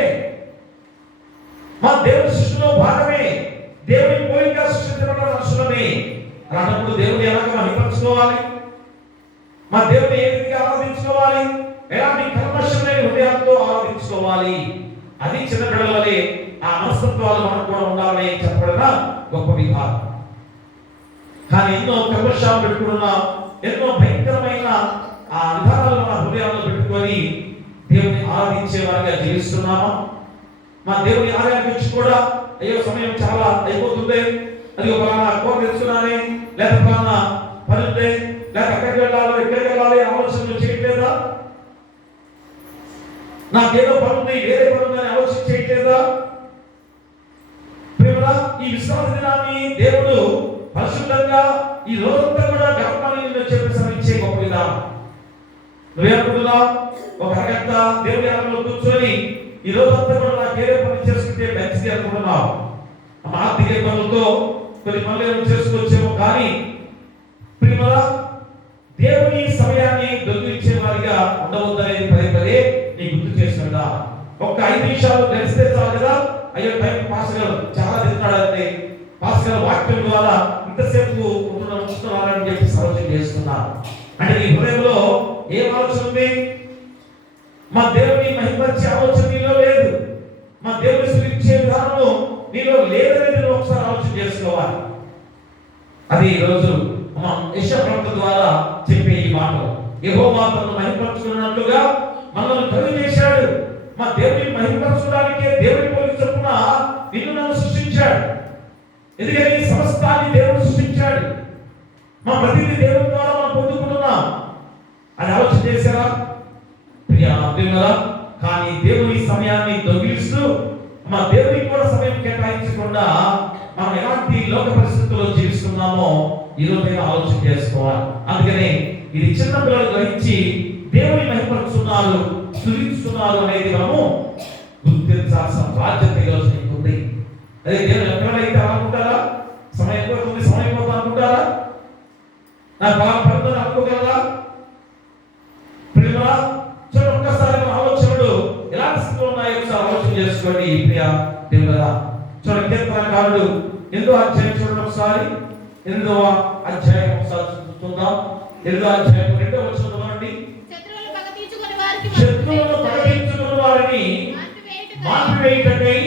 మా దేవుని సృష్టిలో భాగమే, దేవుని పోలిక సృష్టించబడ్డ మనుషులమే. అలాంటప్పుడు దేవుని ఎలాగ మహిమపరచుకోవాలి, మా దేవుని ఏ విధంగా ఆరాధించుకోవాలి, ఎలాంటి కల్మషం లేని హృదయాలతో ఆరాధించుకోవాలి. అది చిన్న బిడ్డలవలే ఆ మనస్తత్వాలు మనకు కూడా ఉండాలని చెప్పబడిన గొప్ప విధానం. కానీ ఎన్నో కల్మషాలు పెట్టుకున్న, ఎన్నో భయంకరమైన ఆ విధానాలు మన హృదయాల్లో పెట్టుకొని దేవుని ఆరాధించే వారిగా జీవిస్తున్నామా? మా దేవుని ఆలయానికి వచ్చి కూడా అయ్యో సమయం చాలా అయిపోతుంది, అది ఒక కోర తెచ్చుకున్నానే, లేక పలానా పని ఉంటే, లేక అక్కడికి వెళ్ళాలి ఎక్కడికి వెళ్ళాలి ఆలోచనలు చేయట్లేదా? నాకేదో పని ఉంది, వేరే పని ఉందని ఆలోచన చేయట్లేదా? ప్రేమరా, ఈ విశ్వాస దినాన్ని దేవుడు పరిశుద్ధంగా ఈ రోజంతా కూడా గర్భాన్ని చెప్పి సమీక్షే గొప్ప విధానం. నువ్వేమనుకుంటున్నావు? ఒక అరగంట దేవుడి ఆలయంలో కూర్చొని ఈ రోజంతా కూడా నాకు వేరే పని చేసుకుంటే మంచిది అనుకుంటున్నావు. ఆర్థిక పనులతో కొన్ని పనులు చేసుకొచ్చేమో, కానీ ప్రేమరా దేవుని సమయాన్ని దొంగిలించే వారిగా ఉండవద్దనేది పదే పదే నీ గుర్తు చేస్తుందా? ఒక్క 5 నిమిషాలు గడిస్తే చాలు కదా, అయ్యో టైం పాస్ గారు చాలా తిన్నాడంటే పాస్ గారు వాక్యం ద్వారా ఇంతసేపు ఉంటున్నారని చెప్పి ఆలోచన చేస్తున్నారు. అంటే నీ హృదయంలో ఏం ఆలోచన ఉంది? మా దేవుని మహిమపరిచే ఆలోచన నీలో లేదు, మా దేవుని స్తుతించే విధానము నీలో లేదనేది నువ్వు ఒకసారి ఆలోచన చేసుకోవాలి. అది ఈరోజు మా యెషయా ప్రవక్త ద్వారా చెప్పే ఈ మాటలు. యెహోవా తనను మహిమపరచుకున్నట్లుగా మనల్ని కలుగ చేశాడు. మా దేవుని మహిమపరచడానికే దేవుని పోలి చొప్పున నిన్ను నన్ను సృష్టించాడు. ఎందుకని సమస్తాన్ని దేవుడు సృష్టించాడు. మా ప్రతిదీ దేవుని ద్వారా మనం పొందుకుంటున్నాం. అది ఆలోచన చేశారా ప్రియా ప్రియులారా? కానీ దేవుని సమయాన్ని దొంగిలిస్తూ మా దేవునికి కూడా సమయం కేటాయించకుండా మనం ఎలాంటి లోక పరిస్థితుల్లో జీవిస్తున్నామో ఈరోజైనా ఆలోచన చేసుకోవాలి. అందుకనే ఇది చిన్న పిల్లలు గ్రహించి దేవుని మహిమపరుస్తున్నారు, స్తుతిస్తున్నారు అనేది మనము గుర్తించాల్సిన బాధ్యత ఈరోజు నీకు ఉంది. అదే దేవుడు ఎక్కడైతే అనుకుంటారా? సమయం పోతుంది, సమయం పోతా అనుకుంటారా? నా పడుతుంది అనుకోగలరా? ప్రియరా, చూడండి ఒక్కసారి మన ఆలోచనలు ఎలాంటి స్థితిలో ఉన్నాయో ఒకసారి ఆలోచన చేసుకోండి. ప్రియా దేవుడా, చూడండి కీర్తనకారుడు 8వ అధ్యాయం చూడండి ఒకసారి. 8వ అధ్యాయం ఒకసారి చూద్దాం. 8వ అధ్యాయం 2వ వచనం చదవండి. శత్రువులను పగ తీర్చుకుని వారిని మాన్పివేయుటకై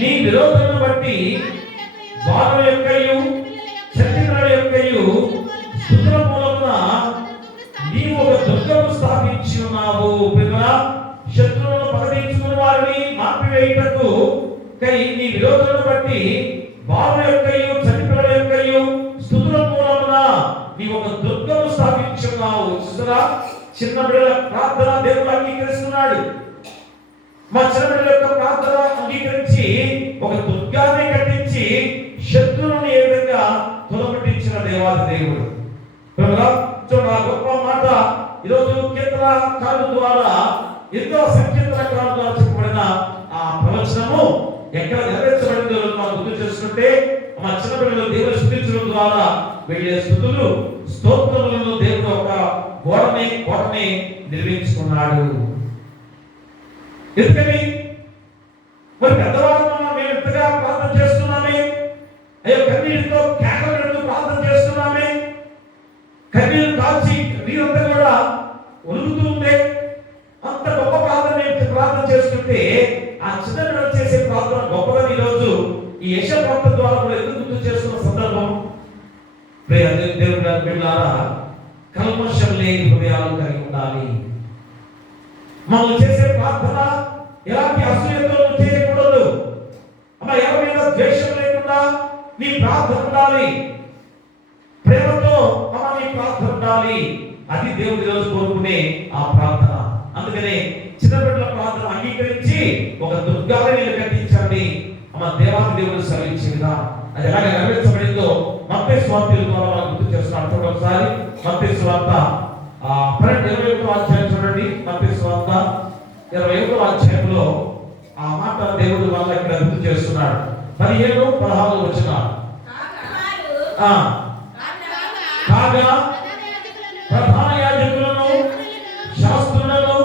నీ విరోధులను బట్టి వారి యొక్కయు శత్రువుల యొక్కయు స్తుతుల మూలమున నీవు ఒక దుర్గము స్థాపించి ఉన్నావు. శత్రువులను పగ తీర్చుకుని వారిని మాన్పివేయుటకు కై నీ విరోధులను బట్టి వారి యొక్కయు చనిపిల్లల యొక్కయు స్తుతుల మూలమున నీవు ఒక దుర్గము స్థాపించి ఉన్నావు. చిన్న బిడ్డల ప్రార్థన దేవుడు అంగీకరిస్తున్నాడు. మా చిన్న బిడ్డల యొక్క ప్రార్థన అంగీకరించి ఒక దుర్గాన్ని కట్టించి శత్రువులను ఏ విధంగా తొలగొట్టించిన దేవాది దేవుడు. చూడండి, గొప్ప మాట ఈరోజు కీర్తనకారుల ద్వారా, ఎంతో సంకీర్తనకారుల ద్వారా చెప్పబడిన ఆ ప్రవచనము ఎక్కడ నెరవేర్చబడిందో మనం గుర్తు చేసుకుంటే, మా చిన్న బిడ్డలు దేవుని స్తుతించడం ద్వారా వెళ్ళే స్తుతులు స్తోత్రములను దేవుడు ఒక కోటని నిర్మించుకున్నాడు. ఎందుకని? మరి పెద్దవాళ్ళు మేము ఎంతగా ప్రార్థన చేస్తున్నామే, అయ్యో కన్నీటితో కేకలు పెడుతూ ప్రార్థన చేస్తున్నామే, కన్నీరు కాల్చి నీరంతా కూడా ఒలుగుతూ ఉంటే అంత గొప్ప ప్రార్థన చేస్తుంటే ఆ చిన్న బిడ్డలు చేసే ప్రార్థన గొప్పదని ఈరోజు ఈ యెషయా ప్రవక్త ద్వారా కూడా ఎందుకు గుర్తు చేస్తున్న సందర్భం? దేవుని బిడ్డలారా, కల్మషం లేని హృదయాలు కలిగి ఉండాలి. మనం చేసే ప్రార్థన ఎలాంటి అసూయతో చేయకూడదు. అమ్మా, ఎవరి మీద ద్వేషం లేకుండా నీ ప్రార్థన ఉండాలి. ప్రేమతో నీ ప్రార్థన ఉండాలి. అది దేవుడి రోజు కోరుకునే ఆ ప్రార్థన. అందుకనే చిన్న బిడ్డల ప్రార్థన అంగీకరించి ఒక దుర్గాన్ని కట్టించండి. అమ్మ, దేవాది దేవుడు సెలవించిందా? అది ఎలాగ నెరవేర్చబడిందో మత్తయి సువార్త ద్వారా గుర్తు చేస్తున్నాడు. చూడండి ఒకసారి మత్తయి సువార్త 21వ అధ్యాయం చూడండి. మత్తయి సువార్త 21వ అధ్యాయంలో ఆ మాట దేవుడు వాళ్ళ ఇక్కడ గుర్తు చేస్తున్నాడు. 15, 16 వచనాలు. కాగా ప్రధాన యాజకులను శాస్త్రులను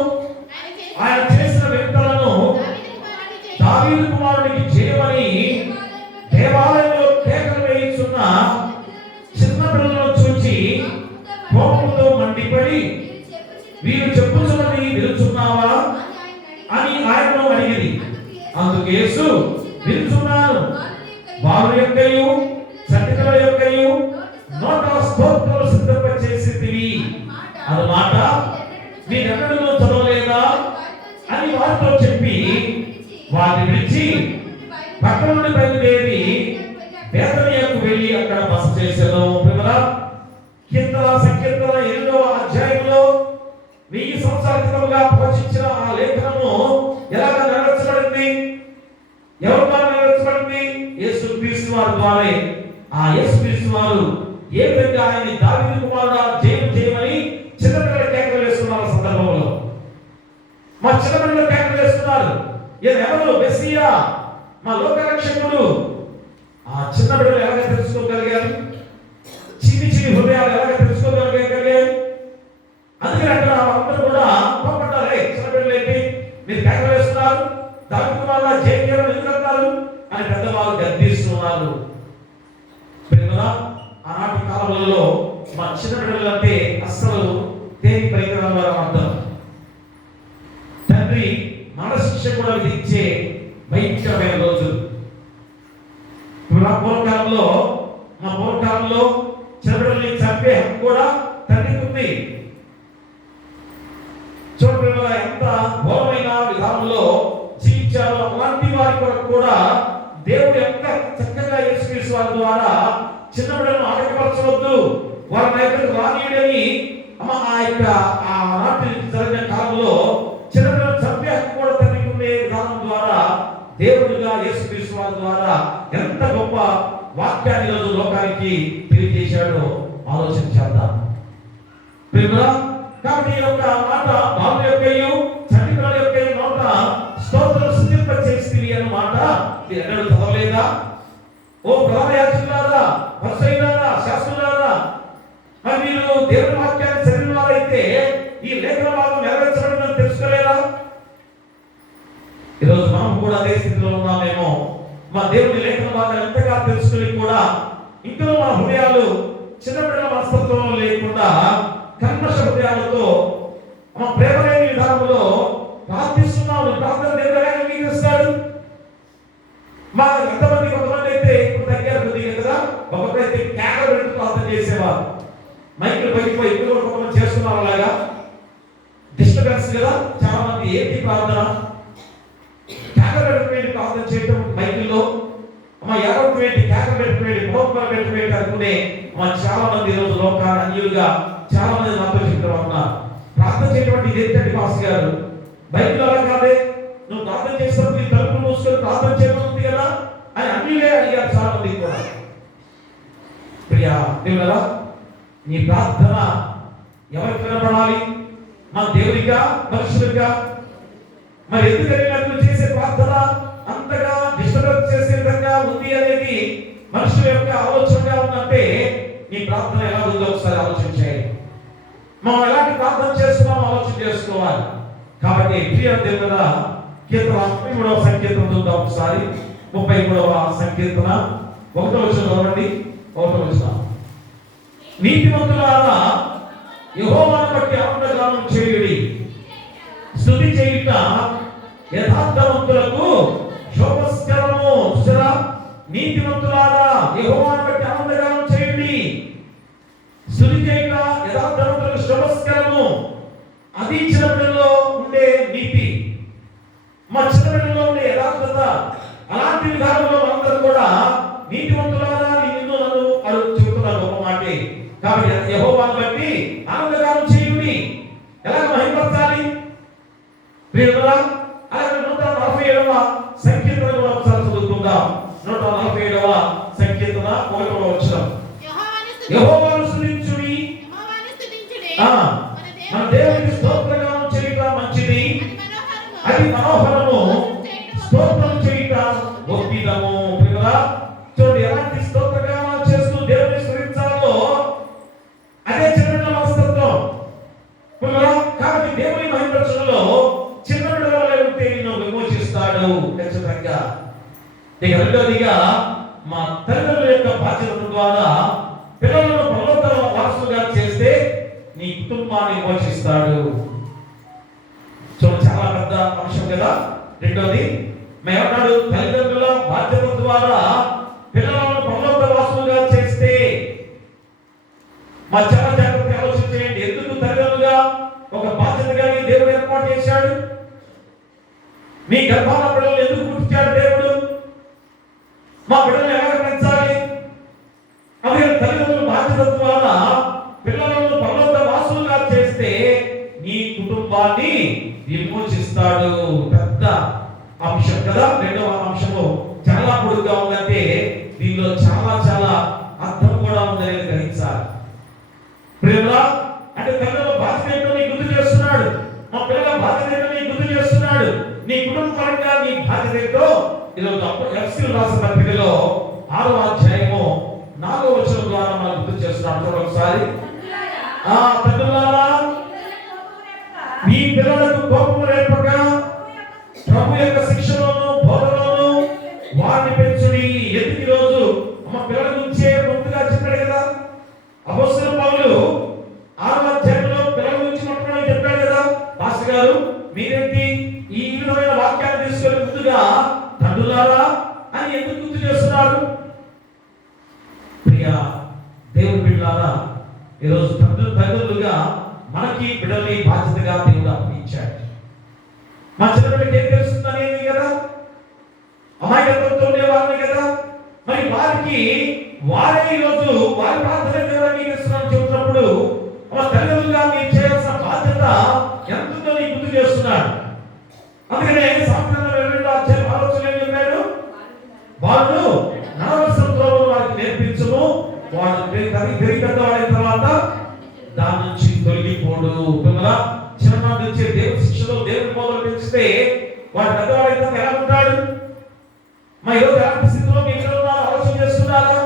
మండిపడి వీరు చెప్పుచున్నది వినుచున్నావా అని ఆయనను అడిగిరి. అందుకు యేసు వినుచున్నాను, వారి యొక్కయు చండికల యొక్కయు నోట స్తోత్రములు సిద్ధపరిచేసితివి అన్న మాట మీరెన్నడూ చదవలేదా అని వారితో చెప్పి వారిని విడిచి పట్టణం నుండి బయలుదేరి బేతనియకు వెళ్ళి అక్కడ బస చేసెను. కీర్తన సంకీర్తన 8వ అధ్యాయంలో 1000 సంవత్సరాల క్రితముగా ప్రవచించిన ఆ లేఖనము ఎలాగ నెరవేర్చబడింది? ఎవరి ద్వారా నెరవేర్చబడింది? యేసుక్రీస్తు వారి ద్వారా. ఆ యేసుక్రీస్తు వారు ఏ విధంగా ఆయన్ని దావీదు కుమారుడా జయం చేయమని చిన్నపిల్లల కేకలు వేస్తున్నారు. సందర్భంలో మా చిన్నపిల్లల కేకలు వేస్తున్నారు, ఎవరు మెస్సియా, మా లోకరక్షకుడు. ఆ చిన్న బిడ్డలు ఎలాగ తెలుసుకోగలిగారు? చిన్ని చిన్ని హృదయాలు ఎలాగ తెలుసుకోగలిగారు? అందుకని అక్కడ అందరూ కూడా కోపడ్డారు, చిన్న బిడ్డలు ఏంటి మీరు కేకలు వేస్తున్నారు, దావీదు కుమారుడా జయం చేయమని ఎందుకు అంటారు అని పెద్దవాళ్ళు గద్దిస్తున్నారు. ఆనాటి కాలంలో మా చిన్న బిడ్డలు అంటే అస్సలు దేని పరికరాల ద్వారా అర్థం. తండ్రి మనశిక్ష కూడా విధించే భయంకరమైన రోజు. పూర్వకాలంలో చిన్న బిడ్డల్ని చంపే హక్కు కూడా తండ్రికి ఉంది. చూడండి ఎంత ఘోరమైన విధానంలో జీవించారో అలాంటి వారి కొరకు కూడా దేవుడు ఎంత చక్కగా యేసుక్రీస్తు వారి ద్వారా చిన్న బిడ్డలను ఆటంకపరచవద్దు, వారి దగ్గరకు రానీయడని ఆనాటి జరిగిన కాలంలో చిన్న బిడ్డలను చంపే హక్కు కూడా తండ్రికి ఉండే విధానం ద్వారా దేవుడిగా యేసుక్రీస్తు వారి ద్వారా ఎంత గొప్ప వాక్యాన్ని ఈరోజు లోకానికి తెలియజేశాడో ఆలోచన చేద్దాం. కాబట్టి ఈ యొక్క మాట బాబు యొక్కయు చండికల యొక్కయు నోట స్తోత్రం సిద్ధింపచేసితివి అన్న మాట మీరు ఎన్నడూ చదవలేదా? ఓ ప్రధాన యాజకులారా, పరిసయ్యులారా, శాస్త్రులారా, మరి మీరు దేవుని వాక్యాన్ని చదివిన వారైతే ఈ లేఖన భాగం నెరవేర్చబడిందని తెలుసుకోలేదా? ఈరోజు మనం కూడా అదే స్థితిలో ఉన్నామేమో. మా దేవుని లేఖన భాగాలు ఎంతగా తెలుసుకుని కూడా ఇంకనూ మన హృదయాలు చిన్న బిడ్డల మనస్తత్వంలో లేకుండా కల్మష హృదయాలతో మన ప్రేమ లేని విధానంలో ప్రార్థిస్తున్నాము. ప్రార్థన దేవుడు ఎలా అంగీకరిస్తాడు? మా ఎంతమంది కొంతమంది అయితే ఇప్పుడు దగ్గర కొద్దిగా కదా, ఒకరైతే కేకలు పెట్టి ప్రార్థన చేసేవారు. మైకులు పైకిపోయి ఇప్పుడు కూడా కొంతమంది చేస్తున్నారు అలాగా. డిస్టర్బెన్స్ కదా చాలా మంది. ఏంటి ప్రార్థన? కేకలు పెట్టుకుని ప్రార్థన చేయటం మైకుల్లో, ఎవరికి వేటి కేకలు పెట్టుకుని మోకాలు పెట్టుకుని అనుకునే చాలా మంది ఈరోజు లోకాన్ని అన్యులుగా చాలా మంది నాతో చెప్తూ ఉన్నారు. ప్రార్థన చేయటువంటి ఇది ఏంటంటే పాస్ గారు బైబిల్ అలా కాదే, నువ్వు ప్రార్థన చేసినప్పుడు నీ తలుపులు మూసుకొని ప్రార్థన చేయబడుతుంది కదా అని అన్యులే అడిగారు చాలా మంది కూడా. ప్రియా దేవుడా, నీ ప్రార్థన ఎవరికి వినపడాలి? మన దేవుడిగా, మనుషులుగా? మరి ఎందుకని నువ్వు చేసే ప్రార్థన అంతగా డిస్టర్బ్ చేసే విధంగా ఉంది అనేది మనుషుల యొక్క ఆలోచనగా ఉందంటే నీ ప్రార్థన ఎలా ఉందో ఒకసారి ఆలోచన చేయాలి. మనం ఎలాంటి ప్రార్థన చేస్తున్నామో ఆలోచన చేసుకోవాలి. కాబట్టి ప్రియ దేవుడా, కీర్తన 33వ సంకీర్తన చూద్దాం ఒకసారి. 33వ సంకీర్తన 1వ వచనం చదవండి. 1వ వచనం, నీతిమంతులారా యెహోవాను బట్టి ఆనందగానం చేయుడి, స్తుతి చేయుట యథార్థవంతులకు శోభస్కరము. చూసారా, నీతిమంతులారా యెహోవాను బట్టి ఆనందగానం చేయుడి, స్తుతి చేయుట యథార్థవంతులకు శోభస్కరము. అది చిన్నపిల్లల్లో ఉండే నీతి, మా చిన్నపిల్లల్లో ఉండే యథార్థత. అలాంటి విధానంలో అందరూ కూడా నీతివంతులారా నిన్ను నన్ను అడుగు చెబుతున్నారు గొప్ప మాటే. కాబట్టి యెహోవాను బట్టి ఆనందగానం చేయుడి. ఎలాగ మహిమపరచాలి? ప్రియరా, అలాగే 147వ సంకీర్తన కూడా ఒకసారి చదువుకుందాం. 147వ సంకీర్తన 1వ వచనం, యెహోవాను స్తుతించుడి, మన దేవునికి స్తోత్రగానం చేయుట మంచిది, అది మనోహరము, స్తోత్రం చేయుట గొప్పదము. ప్రియరా, చూడండి ఎలాంటి స్తోత్రగానం చేస్తూ దేవుని స్తుతించాలో అదే చిన్న మనస్తత్వం. కాబట్టి దేవుని మహిమపరచడంలో చిన్న బిడ్డల ఉంటే నిన్ను విమోచిస్తాడు ఖచ్చితంగా. ఇక రెండోదిగా మా తల్లిదండ్రుల యొక్క బాధ్యత ద్వారా పిల్లలను పరలోక వారసులుగా చేస్తే నీ కుటుంబాన్ని విమోచిస్తాడు. చాలా పెద్ద అంశం కదా. రెండోది మేమన్నాడు, తల్లిదండ్రుల బాధ్యత ద్వారా పిల్లలను పరలోక వాసులుగా చేస్తే మా చాలా జాగ్రత్త ఆలోచించేయండి. ఎందుకు తల్లిదండ్రులుగా ఒక బాధ్యతగా దేవుడు ఏర్పాటు చేశాడు? మీ గర్భాల పిల్లలు ఎందుకు పుట్టించాడు దేవుడు? మా పిల్లల్ని ఎలా పెంచాలి? అదే తల్లిదండ్రుల బాధ్యత ద్వారా పిల్లలను పరలోక వాసులుగా చేస్తే నీ కుటుంబాన్ని విమోచిస్తాడు. పెద్ద అంశం కదా. రెండవ అంశము చాలా పొడుగుగా ఉందంటే దీనిలో చాలా చాలా అర్థం కూడా ఉందని గ్రహించాలి. ప్రేమలా అంటే తల్లిదండ్రుల బాధ్యత ఏంటో నీకు గుర్తు చేస్తున్నాడు. మా పిల్లల బాధ్యత ఏంటో నీకు గుర్తు చేస్తున్నాడు. నీ కుటుంబ పరంగా నీ బాధ్యత ఏంటో ఈరోజు ఎఫ్ఎస్సీయులకు రాసిన పత్రికలో 6వ అధ్యాయము 4వ వచనం ద్వారా మనకు గుర్తు చేస్తున్నాడు. చూడండి ఒకసారి. తండ్రులారా, మీ పిల్లలకు కోపము రేపక ప్రభు యొక్క శిక్షలోను బోధనలోను వారిని పెంచుడి. ఎందుకు ఈరోజు మా పిల్లల గురించే ముందుగా చెప్పాడు కదా అపొస్తలుడు పౌలు. 6వ అధ్యాయంలో పిల్లల గురించి మొట్టమొదటి చెప్పాడు కదా. పాస్టర్ గారు మీరేంటి ఈ విధమైన వాక్యాన్ని తీసుకొని ముందుగా తండ్రులారా అని ఎందుకు గుర్తు చేస్తున్నారు? ప్రియ దేవుని బిడ్డలారా, ఈరోజు తల్లిదండ్రులుగా మనకి బిడ్డల్ని బాధ్యతగా దేవుడు అప్పగించాడు. మా చిన్నపిల్లలకి ఏం తెలుస్తుంది అనేది కదా, అమాయకత్వంతో ఉండేవారిని కదా. మరి వారికి వారే ఈరోజు వారి ప్రార్థన దేవుడు అంగీకరిస్తున్నారని చెబుతున్నప్పుడు మా తల్లిదండ్రులుగా మీరు చేయాల్సిన బాధ్యత ఎంతో నీకు గుర్తు చేస్తున్నాడు. అందుకనే సామెతల 22వ అధ్యాయం ఆలోచన ఏం చెప్పాడు? వాళ్ళు నడవలసిన త్రోవను వారికి నేర్పించుము, వాడు పెరిగి పెద్దవాడైన తర్వాత దాని నుంచి తొలగిపోడు. చిన్ననాటి నుంచి దేవుని శిక్షలో దేవుని బోధనలు పెంచితే వాడు పెద్దవాడైతే ఎలా ఉంటాడు? మా ఈరోజు ఎలాంటి స్థితిలో మీ పిల్లలు ఆలోచన చేస్తున్నారా?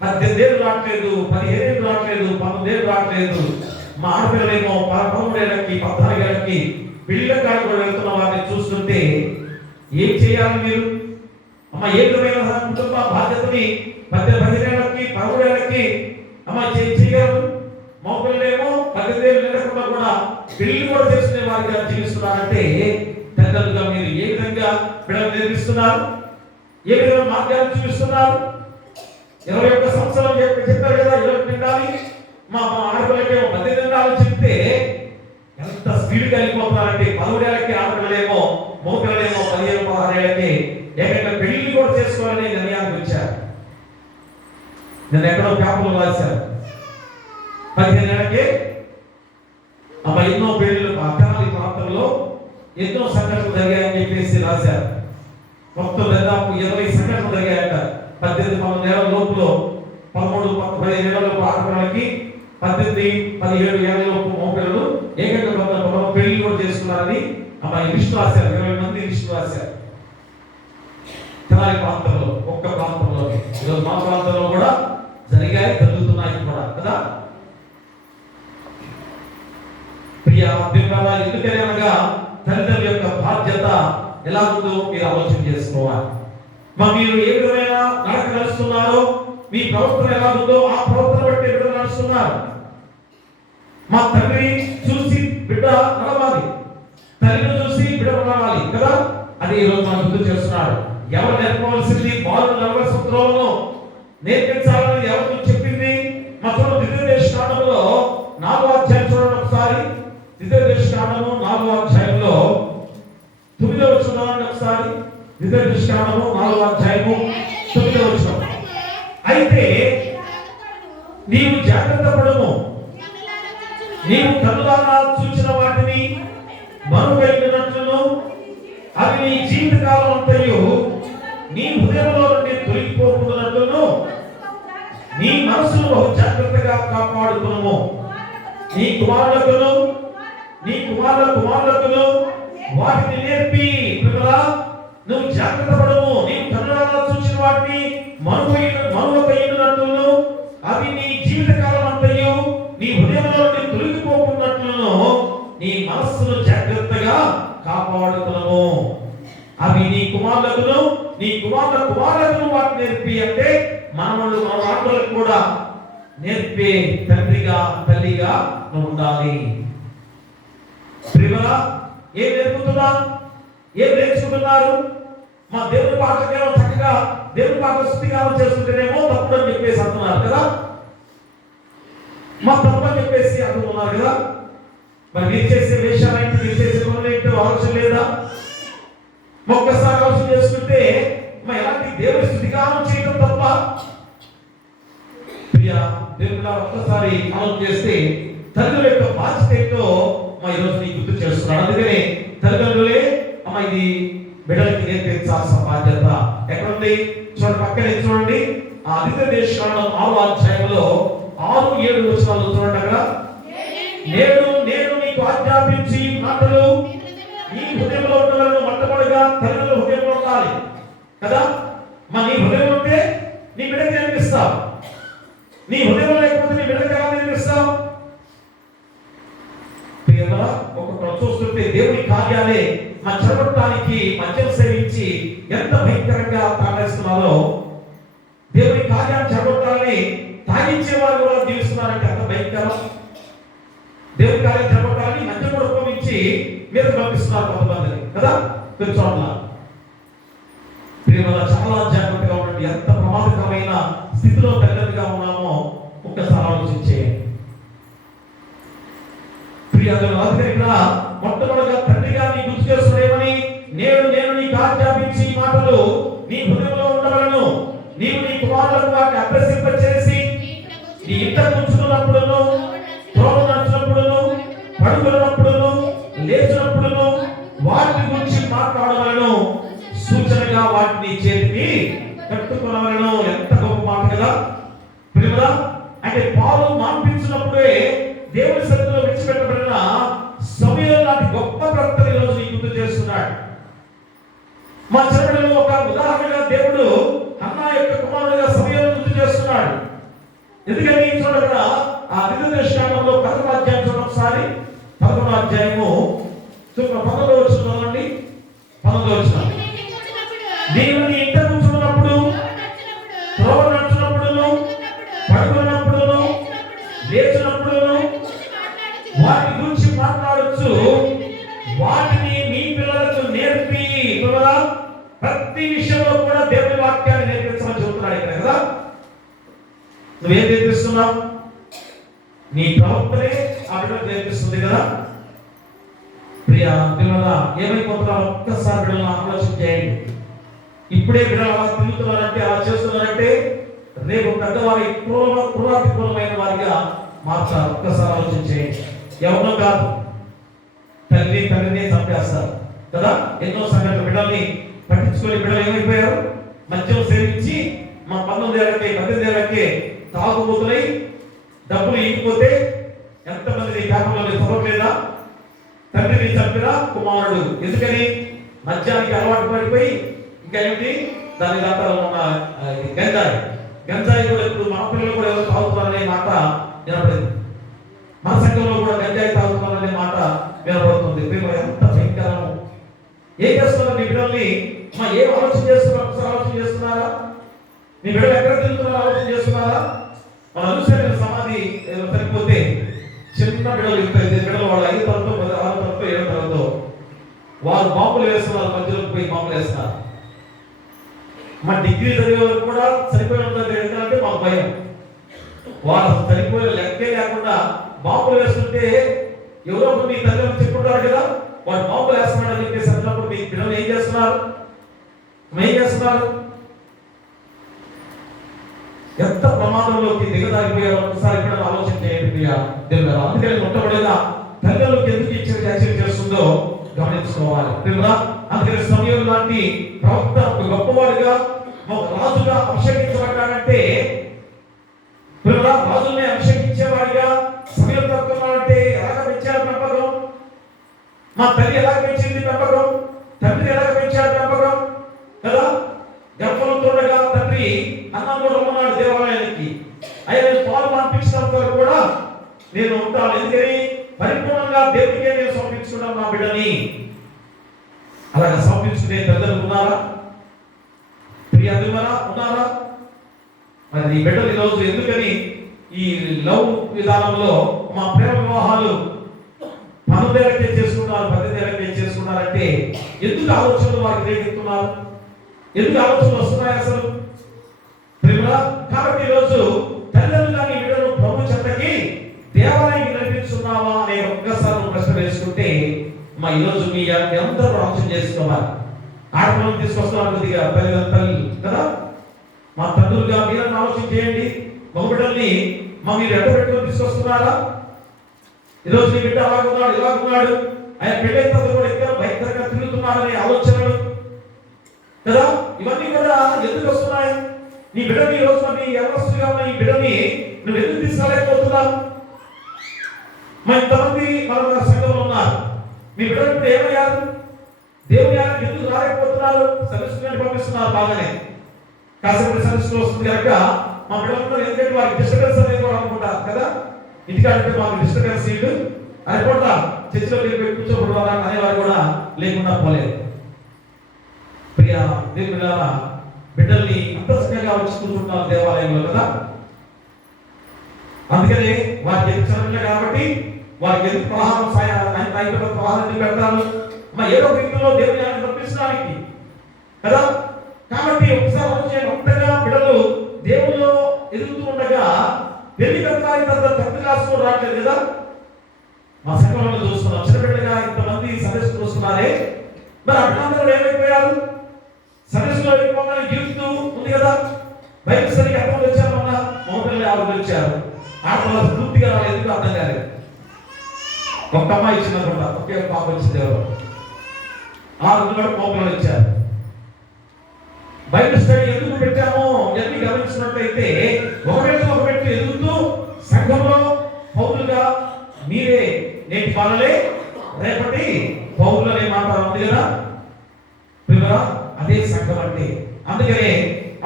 18 ఏళ్ళు రావట్లేదు, 15 ఏళ్ళు రావట్లేదు, 19 ఏళ్ళు రావట్లేదు. మా ఆడపిల్లలేమో 13 ఏళ్ళకి 14 ఏళ్ళకి పెళ్లిళ్ళ కాడికి కూడా వెళ్తున్న వారిని చూస్తుంటే ఏం చేయాలి మీరు? అమ్మ ఏ విధమైన కుటుంబ బాధ్యతని 18 ఏళ్ళకి 13 ఏళ్ళకి అమ్మ చేయగలరు. మా పిల్లలేమో 18 ఏళ్ళు నిండకుండా కూడా పెళ్లి కూడా చేసుకునే వారిగా జీవిస్తున్నారంటే తల్లిదండ్రులుగా మీరు ఏ విధంగా పిల్లలు నేర్పిస్తున్నారు? ఏ విధంగా మార్గాలు చూపిస్తున్నారు? 21 సంవత్సరాలు చెప్పారు కదా, 20 నిండాలి. మా ఆడపిల్లకి 18 నిండాలని చెప్తే ఎంత స్పీడ్గా వెళ్ళిపోతున్నారంటే 17 ఏళ్ళకి ఆడపిల్లలేమో మగపిల్లలేమో 15, 16 ఏళ్ళకి ఏకంగా పెళ్లి కూడా చేసుకోవాలని నిర్ణయానికి వచ్చారు. నేను ఎక్కడో పేపర్లో రాశాను, 15 ఏళ్ళకి అమ్మ ఎన్నో పెళ్లిళ్ళు అక్కరాలి ప్రాంతంలో ఎన్నో సంఘటనలు జరిగాయని చెప్పేసి రాశారు. మొత్తం దాదాపు 20 సంఘటనలు జరిగాయట. 18, 19 ఏళ్ల లోపులో 13, 15 ఏళ్ల లోపు ఆడపిల్లలకి 18, 17 ఏళ్ల లోపు మగపిల్లలు ఏకంగా పెళ్లి కూడా చేసుకున్నారని అమ్మ లిస్టు రాశారు. 20 మంది లిస్టు రాశారు. తెనాలి ప్రాంతంలో ఒక్క ప్రాంతంలో ఈరోజు మా ప్రాంతంలో కూడా జరిగాయి, జరుగుతున్నాయి కూడా కదా. ప్రియ దేవుడా, ఎందుకని అనగా తల్లిదండ్రుల యొక్క బాధ్యత ఎలా ఉందో మీరు ఆలోచన చేసుకోవాలి. మీరు ఏ విధమైన నడక నడుస్తున్నారో, మీ ప్రవర్తన ఎలా ఉందో ఆ ప్రవర్తన బట్టి బిడ్డ నడుస్తున్నారు. మా తండ్రి చూసి బిడ్డ నడవాలి, తల్లిని చూసి బిడ్డ నడవాలి కదా. అది ఈరోజు మనం గుర్తు చేస్తున్నాడు. ఎవరు నేర్పవలసింది? బాలు నడవలసిన త్రోవను నేర్పించాలని ఎవరు చెప్పింది? మా చూడండి ద్వితీయోపదేశకాండంలో 4వ అధ్యాయం చూడండి ఒకసారి. ద్వితీయోపదేశకాండము 4వ అధ్యాయంలో 9వ వచనం ఒకసారి. ద్వితీయోపదేశకాండము 4వ అధ్యాయము 9వ వచనం. అయితే నీవు జాగ్రత్త పడము, నీవు కన్నులారా చూచిన వాటిని మరువైనట్లును అవి నీ జీవితకాలం అంతయు నీ హృదయంలో నుండి తొలగిపోకుండానట్లును నీ మనసును బహు జాగ్రత్తగా కాపాడుకును. నీ కుమారులకును నీ కుమారులకును వాటిని నేర్పి నువ్వు జాగ్రత్త పడము. నీవు కన్నులారా చూచిన వాటిని మరువైనట్లును అవి నీ జీవితకాలం అంతయు నీ హృదయంలో నుండి తొలగిపోకున్నట్లును నీ మనస్సును జాగ్రత్తగా కాపాడుకును. అవి నీ కుమారులకును నీ కుమారులకు వాటిని నేర్పి అంటే మనవాళ్ళకు కూడా నేర్పే తండ్రిగా తల్లిగా నువ్వు ఉండాలి. ప్రియమా, ఏం నేర్పుతున్నా, ఏం నేర్చుకుంటున్నారు? మా దేవుని పాటకేమో చక్కగా దేవుని పాట స్థుతిగానం చేస్తుంటేనేమో తప్పుడు అని చెప్పేసి అంటున్నారు కదా, మా తప్పు అని చెప్పేసి అంటున్నారు కదా. మరి మీరు చేసే వేషాలైతే, మీరు చేసే పనులైతే ఆలోచన లేదా? ఒక్కసారి ఆలోచన చేసుకుంటే మరి ఎలాంటి దేవుని స్థుతిగానం చేయడం తప్ప? ప్రియ దేవుని ఒక్కసారి ఆలోచన చేస్తే తల్లుల యొక్క బాధ్యత ఏంటో మా ఈరోజు నీకు గుర్తు చేస్తున్నాడు. అందుకనే తల్లిదండ్రులే అమ్మ ఇది బిడ్డలకి నేర్పించాల్సిన బాధ్యత ఎక్కడుంది? చూడండి, పక్కనే చూడండి, ఆ ద్వితీయోపదేశకాండం 6వ అధ్యాయంలో 6-7 వచనాలు చూడండి. అక్కడ నేను నీకు ఆజ్ఞాపించి మాటలు నీ హృదయంలో ఉండలను. మొట్టమొదటిగా తల్లిదండ్రుల హృదయంలో ఉండాలి కదా. మరి నీ హృదయం ఉంటే నీ బిడ్డకి నేర్పిస్తావు. నీ హృదయం లేకపోతే నీ బిడ్డకి ఎలా నేర్పిస్తావు? ఒక్కొక్కరు చూస్తుంటే దేవుని కార్యాలే మన చెరపట్టడానికి మద్యం సేవించి ఎంత భయంకరంగా తాగేస్తున్నారో, దేవుని కార్యాన్ని చెరపట్టాలని తాగించే వారు కూడా జీవిస్తున్నారంటే అంత భయంకరం. దేవుని కార్యం చెరపట్టాలని మద్యం కూడా ఉపయోగించి మీద పంపిస్తున్నారు కొంతమందిని కదా. కొన్ని చోట్ల ప్రియమల చాలా జాగ్రత్తగా ఉండండి. ఎంత ప్రమాదకరమైన స్థితిలో తల్లిదండ్రులుగా ఉన్నామో ఒక్కసారి ఆలోచించేయండి. మొట్టమొదటిగా తండ్రిగా నీ గుర్తు చేస్తున్నాడేమని, నేను నీకు ఆజ్ఞాపించి మాటలు నీ హృదయంలో ఉండవలను. నీవు నీ కుమారులకు వాటిని అభ్యసింపచేసి నీ ఇంట కూర్చున్నప్పుడును, త్రోవ నడిచినప్పుడును, పడుకున్నప్పుడును, లేచినప్పుడును వాటి గురించి మాట్లాడవలను. సూచనగా వాటిని చేతికి కట్టుకునవలను. ఎంత గొప్ప మాట కదా ప్రియమా. అంటే పాలు మాన్పించినప్పుడే దేవుని సన్నిధిలో విడిచిపెట్టబడిన సమయం లాంటి గొప్ప ప్రవక్తను ఈరోజు నీకు గుర్తు చేస్తున్నాడు. మా చివరిలో ఒక ఉదాహరణగా దేవుడు హన్నా యొక్క కుమారుడిగా సమయం గుర్తు చేస్తున్నాడు. ఎందుకని చూడక ఆ ద్వితీయోపదేశకాండంలో 11వ అధ్యాయం చూడండి ఒకసారి. 11వ అధ్యాయము 11వ వచనం చదవండి. 11వ వచనం, నీవు నీ ఇంట కూర్చున్నప్పుడు, త్రోవ నడిచినప్పుడును, పడుకున్నప్పుడును, లేచినప్పుడును వాటి గురించి మాట్లాడచ్చు. వాటిని మీ పిల్లలకు నేర్పి, ప్రతి విషయంలో కూడా దేవుని వాక్యాన్ని నేర్పించమని చెబుతున్నాడు ఇక్కడ కదా. నువ్వేం నేర్పిస్తున్నావు? నీ ప్రవర్తనే ఆ బిడ్డలకు నేర్పిస్తుంది కదా. ప్రియ పిల్లల ఏమైపోతున్నావు? ఒక్కసారి బిడ్డలను ఆలోచన చేయండి. ఇప్పుడే బిడ్డలు అలా తిరుగుతున్నారంటే, అలా చేస్తున్నారంటే రేపు పెద్దవారి క్రూరమైన వారిగా మార్చాలి. ఒక్కసారి ఆలోచన చేయండి. ఎవరో కాదు, తండ్రిని చంపేస్తారు కదా. ఎన్నో సంఘటనలు బిడ్డల్ని పట్టించుకొని బిడ్డలు ఏమైపోయారు? మద్యం సేవించి మా 19 ఏళ్ళకి 18 ఏళ్ళకి తాగుబోతులై డబ్బులు ఇగిపోతే ఎంతమంది పేపర్లో చదవట్లేదా? తండ్రిని చంపిన కుమారుడు. ఎందుకని? మద్యానికి అలవాటు పడిపోయి. ఇంకా ఏమిటి దాని దాంట్లో గంజాయి కూడా ఇప్పుడు మన పిల్లలు కూడా ఎవరు తాగుతున్నారనే మాట వినపడింది. మన సంఘంలో కూడా గంజాయి తాగుతున్నారనే మాట వినపడుతుంది. ఎంత భయంకరము! ఏం చేస్తున్నారు మీ బిడ్డల్ని? ఏం ఆలోచన చేస్తున్నారు? ఒకసారి ఆలోచన చేస్తున్నారా? మీ బిడ్డలు ఎక్కడ తిరుగుతున్నారో ఆలోచన చేస్తున్నారా? మన అనుసరణ సమాధి సరిపోతే చిన్న బిడ్డలు బిడ్డలు వాళ్ళు 5 తరగతో 6 తరగతో 7 తరగతో వారు బాంబులు వేస్తున్నారు. మధ్యలోకి పోయి బాంబులు వేస్తున్నారు. మా డిగ్రీ చదివే వరకు కూడా సరిపోయిన ఎందుకంటే మాకు భయం. వాళ్ళు సరిపోయిన లెక్కే లేకుండా బాంబులు వేస్తుంటే ఎవరో మీ తల్లిదండ్రులు చెప్పుకుంటారు కదా, వాడు బాంబులు వేస్తున్నాడని చెప్పేసి అన్నప్పుడు మీ పిల్లలు ఏం చేస్తున్నారు? ఎంత ప్రమాదంలోకి దిగదాగిపోయారో ఒకసారి ఇక్కడ ఆలోచన చేయండి. అందుకని మొట్టమొదటిగా తల్లిదండ్రులకు ఎందుకు ఇచ్చిన యాక్షన్ చేస్తుందో గమనించుకోవాలి. అందుకని సమయం లాంటి ప్రవక్త ఒక గొప్పవాడిగా రాజుగా అభిషేకించబడ్డాడంటే, రాజుల్ని అభిషేకించేవాడిగా సమయం తక్కున్నాడంటే ఎలాగ పెంచాడు పెంపకం? మా తల్లి ఎలాగ పెంచింది పెంపకం? తండ్రి ఎలాగ పెంచాడు పెంపకం కదా. గర్భంలో ఉండగా తండ్రి అన్నం కూడా ఉన్నాడు దేవాలయానికి. ఆయన పాలు పంపించినంత వరకు కూడా నేను ఉంటాను. ఎందుకని? పరిపూర్ణంగా దేవుడికే నేను సమర్పించుకున్నాను నా బిడ్డని. అలాగే సమర్పించుకునే తల్లిదండ్రులు ఉన్నారా? ప్రియ ఉన్నారా? మరి నీ బిడ్డలు ఈరోజు ఎందుకని ఈ లవ్ విధానంలో మా ప్రేమ వివాహాలు 12 ఏళ్ళకే చేసుకున్నారు, 18 ఏళ్ళకే చేసుకున్నారంటే ఎందుకు ఆలోచనలు వారికి రేకెత్తున్నారు? ఎందుకు ఆలోచనలు వస్తున్నాయి అసలు? కాబట్టి ఈరోజు తల్లిదండ్రులు కానీ బిడ్డలు ప్రభు చెంతకి దేవాలయానికి నడిపిస్తున్నావా అనే ఒక్కసారి ప్రశ్న వేసుకుంటే ఈరోజు మీ అందరూ ఆలోచన చేసుకోవాలి. ఆడపిల్లలు తీసుకొస్తున్నారు కొద్దిగా తల్లి కదా, మా తండ్రులుగా మీరన్నా ఆలోచన చేయండి. మగబిడ్డల్ని మీరు ఎట్ట పెట్టుకొని తీసుకొస్తున్నారా? ఈరోజు నీ బిడ్డ అలాగున్నాడు ఇలాగున్నాడు, ఆయన పెళ్ళైతే కూడా ఇంకా భయంకరంగా తిరుగుతున్నాడనే ఆలోచనలు కదా, ఇవన్నీ కూడా ఎందుకు వస్తున్నాయి? నీ బిడ్డని ఈరోజు ఎవరస్తుగా ఉన్న ఈ బిడ్డని నువ్వు ఎందుకు తీసుకోలేకపోతున్నావు? ఇంతమంది మన సంఘంలో ఉన్నారు, మీ బిడ్డలు ఇప్పుడు ఏమయ్యారు? దేవుని యానికి ఎందుకు రాలేకపోతున్నారు? సర్వీస్ని పంపిస్తున్నారు బాగానే, కాసేపు సర్వీస్ వస్తుంది కనుక మా బిడ్డలతో ఎందుకంటే వారికి డిస్టర్బెన్స్ అనేది కూడా అనుకుంటారు కదా, ఇంటికాడంటే మాకు డిస్టర్బెన్స్ సీట్లు అనుకుంటా చర్చిలో వెళ్ళి కూర్చోకూడదు అనేవారు కూడా లేకుండా పోలేదు. ప్రియ దేవుని బిడ్డల్ని అంత చక్కగా వచ్చి కూర్చుంటున్నారు దేవాలయంలో కదా, అందుకనే వారికి ఎందుకు చదవలే కాబట్టి వారికి ఎందుకు ప్రహారం ప్రహారం పెడతాను ఏదో రీతిలో దేవుని పంపించడానికి కదా. కాబట్టి ఒకసారి వచ్చే ఒక్కగా బిడ్డలు దేవుల్లో ఎదుగుతూ ఉండగా పెళ్లి కట్టాలి తర్వాత 10th క్లాస్ కూడా రావట్లేదు కదా. మా సంఘంలో చూస్తున్నాం చిన్నపిల్లగా ఇంతమంది సర్వీస్ చూస్తున్నారే, మరి అభినందనలు ఏమైపోయారు? సర్వీస్ లో వెళ్ళిపోగానే జీవిస్తూ ఉంది కదా, బైక్ సరిగ్గా అర్థం వచ్చారు, మన మోపిల్లలు 6 వచ్చారు, ఆడపిల్ల పూర్తిగా ఎందుకు అర్థం కాలేదు. ఒక అమ్మాయి ఇచ్చినకుండా ఒకే పాప వచ్చింది, ఎవరు 6 మోపిల్లలు ఇచ్చారు. బైబిల్ స్టడీ ఎందుకు పెట్టామో ఇవన్నీ గమనించినట్లయితే ఒక మెట్టు ఎదుగుతూ సంఘంలో పౌరులుగా మీరే నేటి పాలలే రేపటి పౌరులు అనే మాట ఉంది కదా, అదే సంఘం అంటే. అందుకనే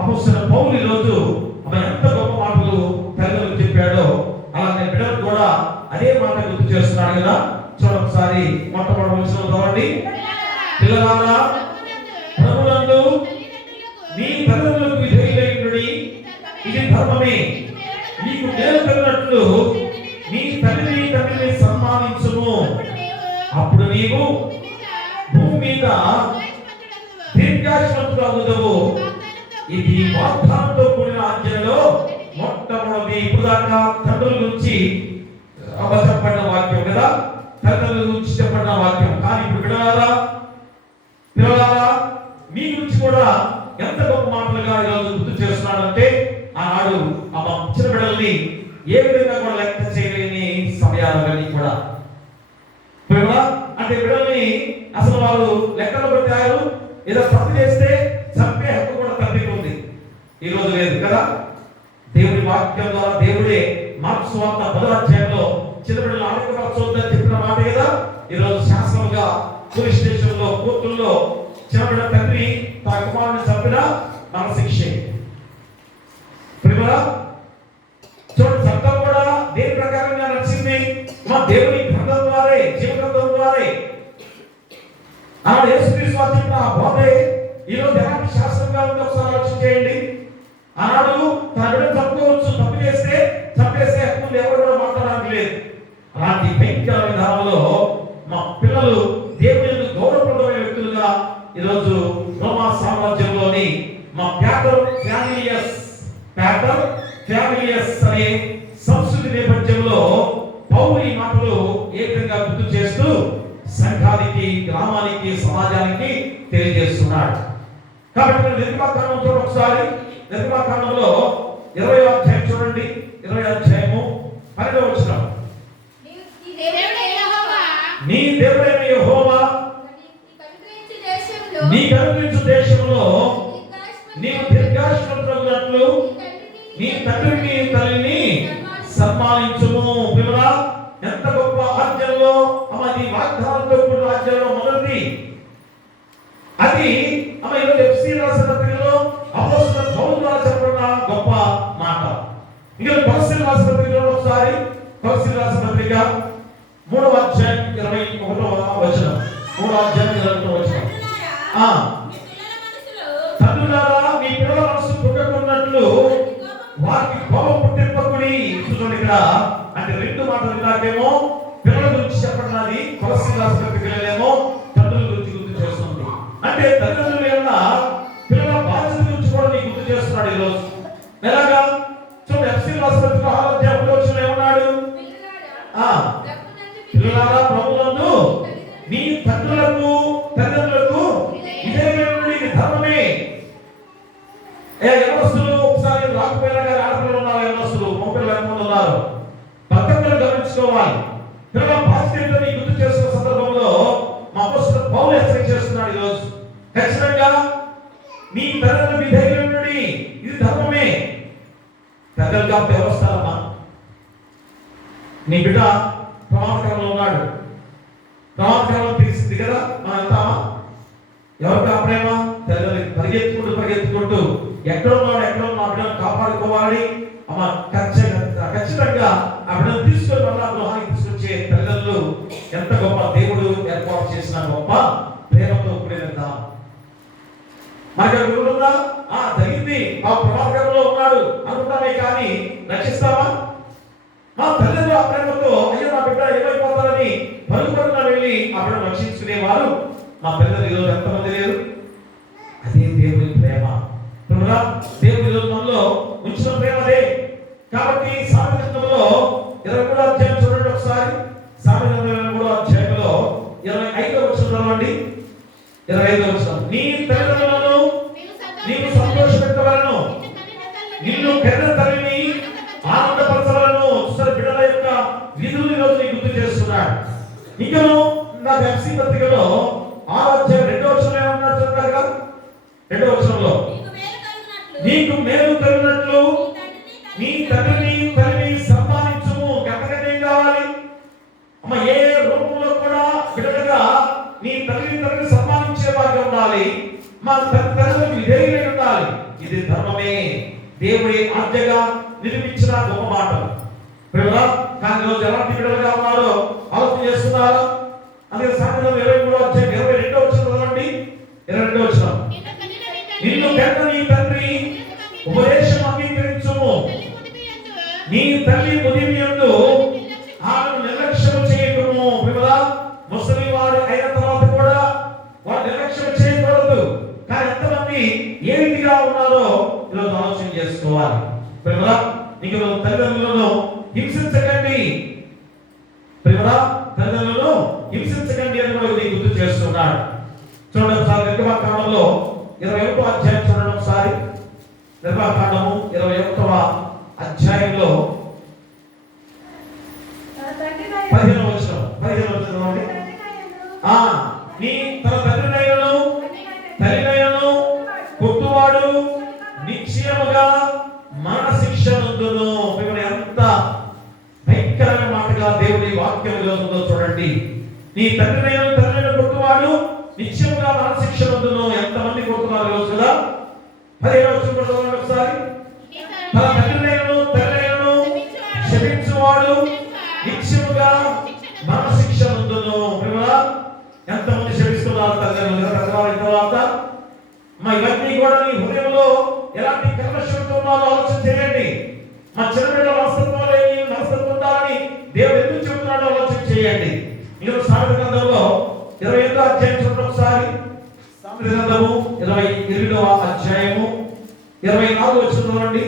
అపొస్తలుడైన పౌలు ఈరోజు ఎంత గొప్ప మాటలు తల్లిదండ్రులకు చెప్పాడో అలానే బిడ్డలకు కూడా అదే మాట గుర్తు చేస్తున్నాడు కదా. చూడండి ఒకసారి మొట్టమొదటి వచనం చదవండి. పిల్లలారా ప్రభువునందు నీ తల్లిదండ్రులకు విధేయులైయుండుడి, ఇది ధర్మమే. నీకు మేలు కలిగినట్లు నీ తండ్రిని సన్మానించుము, అప్పుడు నీవు భూమి మీద దీర్ఘాయుష్మంతుడవుదువు. ఇది వాగ్దానంతో కూడిన ఆజ్ఞలో మొట్టమొదటి. ఇప్పుడు దాకా తండ్రుల గురించి చెప్పబడిన వాక్యం కదా, తల్లిదండ్రుల గురించి చెప్పబడిన వాక్యం. కానీ ఇప్పుడు పిల్లలారా మీ గురించి కూడా ఎంత గొప్ప మాటలుగా ఈరోజు గుర్తు చేస్తున్నాడంటే, ఆనాడు ఆ చిన్న బిడ్డల్ని ఏ విధంగా కూడా లెక్క చేయలేని సమయాలని కూడా అంటే బిడ్డల్ని అసలు వాళ్ళు లెక్కలు పెట్టారు. ఏదో తప్పు చేస్తే చంపే హక్కు కూడా తండ్రికి ఉంది, ఈరోజు లేదు కదా. దేవుడి వాక్యం ద్వారా దేవుడే మార్క్స్ సువార్త 10వ అధ్యాయంలో చిన్న బిడ్డలు ఆరోగ్యపరచొద్దని చెప్పిన మాట కదా. ఈరోజు శాసనముగా పోలీస్ స్టేషన్ లో కోర్టుల్లో చిన్న బిడ్డ తండ్రి తన కుమారుని చంపిన మన శిక్షే. చూడండి, చట్టం కూడా దేని ప్రకారంగా నడిచింది? మా దేవుని గ్రంథం ద్వారే, జీవ గ్రంథం ద్వారే. ఆనాడు యేసుక్రీస్తు వారు చెప్పిన ఆ బోధే ఈరోజు ఎలాంటి శాస్త్రంగా ఉందో ఒకసారి ఆలోచన చేయండి. ఆనాడు తన బిడ్డ చంపుకోవచ్చు, తప్పు చేస్తే చంపేస్తే హక్కులు ఎవరు కూడా మాట్లాడడానికి లేదు. అలాంటి భయంకర విధానంలో మా పిల్లలు దేవుని గౌరవప్రదమైన వ్యక్తులుగా ఈరోజు రోమా సామ్రాజ్యంలోని మా ప్యాటర్ ఫ్యామిలియస్ అనే సంస్కృతి నేపథ్యంలో పౌలు ఈ మాటలు ఏ విధంగా గుర్తు చేస్తూ సంఘానికి, గ్రామానికి, సమాజానికి తెలియజేస్తున్నాడు. కాబట్టి మీరు నిర్గమకాండం చూడండి ఒకసారి. నిర్గమకాండంలో 20వ అధ్యాయం చూడండి, 20వ అధ్యాయము 12వ వచనం. నీ దేవుడైన యెహోవా నీకు అనుగ్రహించు దేశంలో నీవు దీర్ఘాయుష్మంతుడగునట్లు నీ తండ్రిని తల్లిని సన్మానించుము. పిల్లరా, ఎంత గొప్ప ఆజ్ఞలో అది వాగ్దానంతో కూడిన ఆజ్ఞలో మొదటిది. అది ఈరోజు ఎఫ్సీ రాసిన పత్రికలో అపోస్తలుడైన పౌలు ద్వారా చెప్పబడిన గొప్ప మాట. ఇంకా కొలస్సీయుల రాసిన పత్రికలో ఒకసారి కొలస్సీయుల రాసిన పత్రిక 3వ అధ్యాయం 21వ వచనం. 3వ అధ్యాయం 21వ వచనం. తండ్రులారా మీ పిల్లల మనసు పుట్టకున్నట్లు వారికి కోపం పుట్టింపకుడి. ఇక్కడ అంటే రెండు మాటలు ఇందాకేమో పిల్లల గురించి చెప్పడానికి కొలస్సీయుల రాసిన పిల్లలేమో తండ్రుల గురించి గుర్తు చేస్తుంది. అంటే తల్లిదండ్రులు ఏమన్నా పిల్లల బాధ్యత గురించి కూడా నీకు గుర్తు చేస్తున్నాడు ఈ రోజు. ఎలాగా చూడండి, ఎఫ్ఎసీయుల రాసిన పత్రిక 6వ అధ్యాయం 1వ వచనంలో ఏమన్నాడు? పిల్లలారా ప్రభువునందు మీ తండ్రులకు తల్లిదండ్రులకు విధేయులై ధర్మమే. యవనస్తులు ఒకసారి రాకపోయినా కానీ ఆడపిల్లలు ఉన్నారు, యవనస్తులు మొక్కలు ఎంతమంది ఉన్నారు, భర్తలను గమనించుకోవాలి. పిల్లల బాధ్యత గుర్తు చేస్తున్న సందర్భంలో మా అపోస్తలుడు పౌలు హెచ్చరిక చేస్తున్నాడు ఈరోజు. ఖచ్చితంగా మీ తల్లిదండ్రులకు విధేయులై, ఇది ధర్మమే. పెద్దలు కాబట్టి వ్యవస్థలమ్మా, నీ బిడ్డ ప్రమాదకరంలో ఉన్నాడు, ప్రమాదకరంలో తెలిసింది కదా, మనంతా ఎవరికి ఆ ప్రేమ? తల్లిదండ్రులు పరిగెత్తుకుంటూ ఎక్కడ నా బిడ్డను కాపాడుకోవాలి అమ్మ. ఖచ్చితంగా ఆ బిడ్డను తీసుకొని మళ్ళా గృహానికి తీసుకొచ్చే తల్లిదండ్రులు ఎంత గొప్ప దేవుడు ఏర్పాటు చేసిన గొప్ప ప్రేమతో కూడినంత. మనకి ఉందా? తగ్గింది, ఆ ప్రమాదకరంలో ఉన్నాడు అనుకుంటామే కానీ రక్షిస్తామా? మా తల్లిదండ్రులు ఆ ప్రేమతో అయ్యో నా బిడ్డ ఏమైపోతారని పరుగుపరుగున వెళ్ళి ఆ బిడ్డను రక్షించుకునేవారు మా పిల్లలు ఈరోజు ఎంతమంది లేరు? అదే దేవుని ప్రేమ. దేవుని ఈరోజు మనలో ఉంచిన ప్రేమదే. కాబట్టి సామెతలో 23వ అధ్యాయం చూడండి ఒకసారి. సామెతలో 23వ అధ్యాయంలో 25వ వచనం అండి. 25వ వచనం, నీ తల్లిదండ్రులను నీవు సంతోషపెట్టవలను, నిన్ను కన్న తల్లిని ఆనందపరచవలను. చూసారు, బిడ్డల యొక్క విధులు ఈరోజు నీకు గుర్తు చేస్తున్నాడు. ఇంకను నాకు ఎఫ్ఎసీ పత్రికలో 6వ అధ్యాయం 2వ వచనంలో ఏమన్నాడు చూడండి కదా. 2వ వచనంలో, నీకు మేలు కలిగినట్లు నీ తండ్రిని తల్లిని సన్మానించుము. ఎంతకంటే ఏం కావాలి అమ్మ? ఏ రూపంలో కూడా బిడ్డలుగా నీ తల్లిని సన్మానించే వారిగా ఉండాలి. మా తల్లిదండ్రులకు విధేయులై ఉండాలి. ఇది ధర్మమే, దేవుడి ఆజ్ఞగా నిర్మించిన గొప్ప మాటలు. కానీ రోజు ఎలాంటి బిడ్డలుగా ఉన్నారో ఆలోచన చేస్తున్నారా? అందుకే సామెతలు 23వ అధ్యాయం 22వ వచనం చదవండి. 22వ వచనం, నిన్ను కన్న నీ తండ్రి ఉపదేశం అంగీకరించుము, నీ తల్లి ముదిమియందు ఆమెను నిర్లక్ష్యం చేయకుము. ముసలి వారు అయిన తర్వాత కూడా వారు నిర్లక్ష్యం చేయకూడదు. కానీ ఎంతమంది ఏ రీతిగా ఉన్నారో ఈరోజు ఆలోచన చేసుకోవాలి. నీకు తల్లిదండ్రులను హింసించకండి, తల్లిదండ్రులను హింసించకండి అని కూడా నీకు గుర్తు చేస్తున్నాడు. చూడండి ఒకసారి నిర్గమకాండంలో 21వ అధ్యాయం చూడండి ఒకసారి. నిర్గమకాండము 21వ అధ్యాయంలో 15వ వచనం నీ తన తండ్రినైనను తల్లినైనను కొట్టువాడు నిశ్చయముగా మరణ శిక్ష నందును. ఎంత భయంకరమైన మాటగా దేవుడి వాక్యం ఉందో చూడండి. నీ తండ్రినైనను తల్లినైన కొట్టువాడు నిశ్చయముగా మరణ శిక్ష నందును. ఎంతమంది కొడుతున్నారు ఈరోజు కదా? 15వ వచనం ఒకసారి, తన తండ్రినైనను తల్లినైనను క్షమించువాడు నిశ్చయముగా మరణ శిక్ష నందును. ఎంతమంది క్షమిస్తున్నారు తల్లిదండ్రులు తర్వాత? ఇవన్నీ కూడా నీ హృదయంలో ఎలాంటి కల్మషంతో ఉన్నారో ఆలోచన చేయండి. మా చిన్నపిల్లల మనస్తత్వం లేని మనస్తత్వం ఉండాలని దేవుడు ఎందుకు చెబుతున్నాడో ఆలోచన చేయండి. ఈరోజు సామెత గ్రంథంలో 28వ అధ్యాయం చూడండి ఒకసారి. సామెత గ్రంథము 28వ అధ్యాయము 24వ వచనం చూడండి.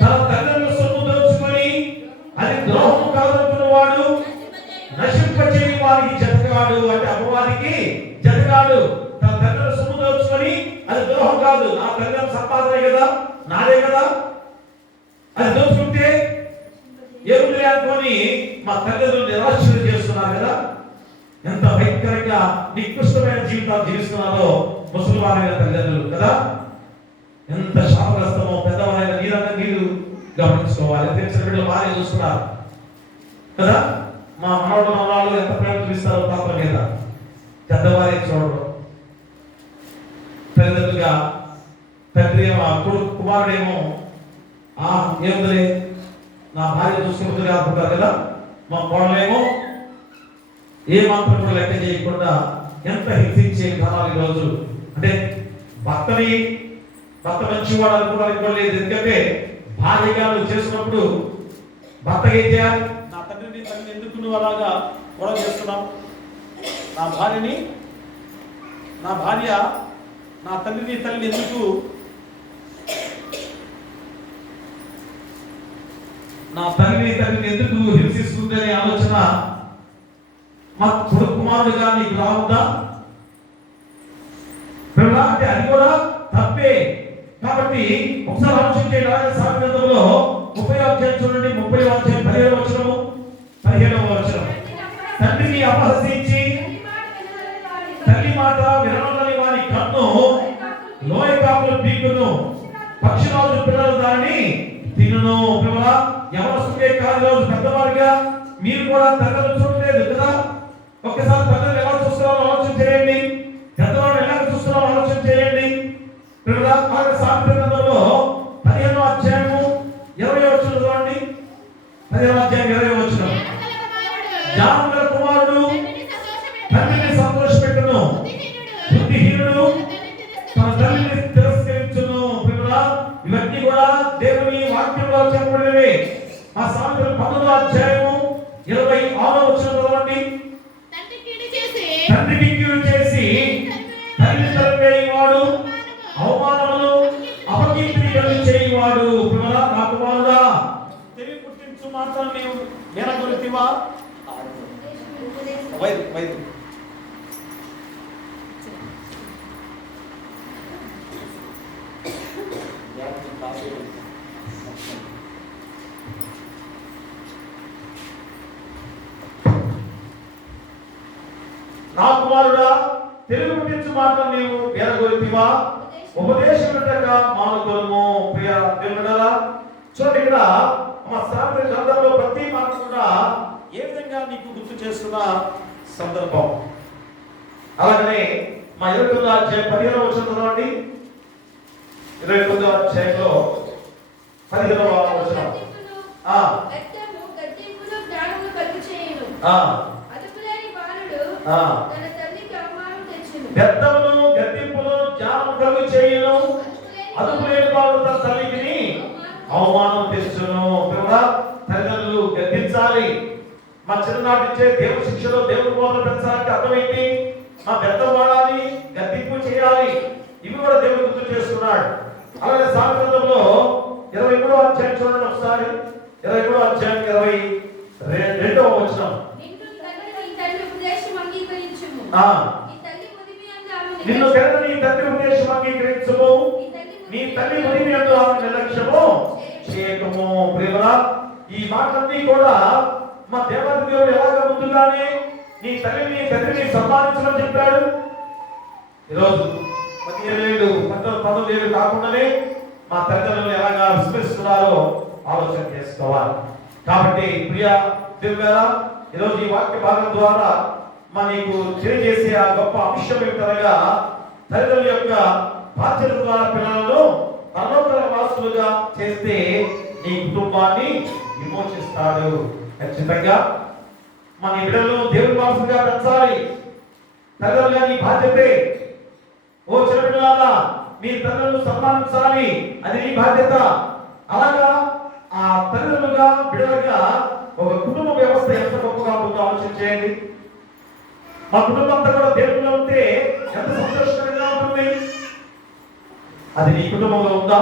తన తల్లిదండ్రుల సొమ్ము దోచుకొని అది ద్రోహం కాదనుకున్నవాడు నశింపచేయి వారికి జతగాడు. అంటే అపవాదికి జతగాడు. తన తల్లిదండ్రుల సొమ్ము దోచుకొని అది ద్రోహం కాదు, నా తల్లిదండ్రుల సంపాదనే కదా, నాదే కదా, అది దోచుకుంటే ఏముంది అనుకొని మా తల్లిదండ్రులు నిరాశలు చేస్తున్నారు కదా. ఎంత భయంకరంగా నికృష్టమైన జీవితాలు జీవిస్తున్నారో ముసలివారైన తల్లిదండ్రులు కదా. ఎంత శాపగ్రస్తమో పెద్దవారైన నీరంగా నీరు గమనించుకోవాలి. తెలిసిన బిడ్డలు బాగా చూస్తున్నారు కదా. మా మనవాళ్ళు ఎంత ప్రేమ చూపిస్తారో పాపల మీద, పెద్దవారే చూడడం. తల్లిదండ్రులుగా తండ్రి కొడుకు కుమారుడేమో ఏముందలే నా భార్య చూసుకుంటుంది అనుకుంటారు కదా. మా కోడలేమో ఏ మాత్రం కూడా లెక్క చేయకుండా ఎంత హింసించే కాలాలు ఈరోజు. అంటే భర్తని భర్త మంచివాడు అనుకోవడానికి లేదు. ఎందుకంటే భార్యగా నువ్వు చేసినప్పుడు భర్తకి ఏం చేయాలి? నా తండ్రిని తల్లిని ఎందుకు నువ్వు అలాగా గొడవ చేస్తున్నావు? నా భార్య నా తండ్రిని తల్లిని ఎందుకు హింసిస్తుందనే ఆలోచన మా కొడుకు కుమారుడుగా నీకు రావుదా? అంటే అది కూడా తప్పే. కాబట్టి ఒకసారి ఆలోచించే సామెతల గ్రంథంలో 30వ అధ్యాయం చూడండి. 30వ అధ్యాయం 17వ వచనం. తండ్రిని అపహసించి తల్లి మాట వినని వారి కన్ను లోయ కాపులు పీకును, పక్షిరాజు పిల్లలు దాన్ని తినును. ఎవరొస్తే కాదు రోజు పెద్దవారుగా మీరు కూడా తల్లిని చూడలేదు కదా. ఒక్కసారి తల్లిని ఎలా చూస్తున్నారో ఆలోచన చేయండి. పెద్దవాళ్ళు ఎలా చూస్తున్నారో ఆలోచన చేయండి. సామెతల గ్రంథంలో 15వ అధ్యాయము 20వ వచనం చూడండి. 15వ అధ్యాయం 20వ వచనం. జ్ఞానముగల కుమారుడు తండ్రిని సంతోషపెట్టును, బుద్ధిహీనుడు తన తల్లిని తిరస్కరించును. ఇవన్నీ కూడా దేవుని వాక్యంలో చెప్పబడినవి. ఆ సామెతలు 19వ అధ్యాయము 26వ వచనం చదవండి. తండ్రికి కీడు చేసి తల్లిని తరిమేవాడు, అవమానములు అపకీర్తిని కలిగించేవాడు. నా కుమారుడా, తెలివి పుట్టించు మాత్రం నీవు వినగొలితివా? నా కుమారుడా, తెలుగు పుట్టించు మాత్రం నీవు వేరగొలితివా? ఉపదేశం మానుకోము. ప్రియ దేవుడా, చూడండి ఇక్కడ మా సామెతల గ్రంథంలో ప్రతి మాట కూడా ఏ విధంగా నీకు గుర్తు చేస్తున్న సందర్భం. అలాగనే మా 29వ అధ్యాయం 15వ వచనం చదవండి. 29వ అధ్యాయంలో 15వ వచనం. బెత్తమును గద్దింపులు జ్ఞానము కలుగు చేయును, అదుపు లేని వాడు తన తల్లికి అవమానం తెచ్చును. తల్లిదండ్రులు గద్దించాలి. మా చిన్ననాటి నుంచే దేవుని శిక్షలో దేవుని బోధన పెంచాలంటే అర్థం ఏంటి? మా పెద్ద వాడాలి, గద్దింపు చేయాలి. ఇవి కూడా దేవుడు గుర్తు చేస్తున్నాడు. అలాగే సామెతలలో 23వ అధ్యాయం చూడండి ఒకసారి. 23వ అధ్యాయం 22వ వచనం. నిన్ను కనుక నీ తండ్రి ఉపదేశం అంగీకరించుము, నీ తల్లి ఉదిమి యందు ఆమె నిర్లక్ష్యము చేయకము. ప్రియరా, ఈ మాటలన్నీ కూడా మా దేవాది దేవుడు ఎలాగ ముందుగానే నీ తల్లిని తండ్రిని సన్మానించమని చెప్పాడు. ఈరోజు 17 ఏళ్ళు కాకుండానే మా తల్లిదండ్రులు ఎలాగా విస్మరిస్తున్నారో ఆలోచన చేసుకోవాలి. కాబట్టి ప్రియ దేవుడా, ఈరోజు ఈ వాక్య భాగం ద్వారా నీకు తెలియజేసే ఆ గొప్ప అంశం ఏమిటనగా, తల్లిదండ్రుల యొక్క బాధ్యత ద్వారా పిల్లలను పరలోక వాసులుగా చేస్తే నీ కుటుంబాన్ని విమోచిస్తాడు. ఖచ్చితంగా మన బిడ్డలను దేవుని వాసులుగా పెంచాలి. తల్లిదండ్రులుగా నీ బాధ్యతే. ఓ చిన్నపిల్లలారా, మీ తల్లిదండ్రులను సన్మానించాలి, అది నీ బాధ్యత. అలాగా ఆ తల్లిదండ్రులుగా బిడ్డలుగా ఒక కుటుంబ వ్యవస్థ ఎంత గొప్పగా ఉందో ఆలోచన చేయండి. మా కుటుంబం అంతా కూడా దేవుడిలో ఉంటే ఎంత సంతోషకరంగా ఉంటుంది. అది నీ కుటుంబంలో ఉందా?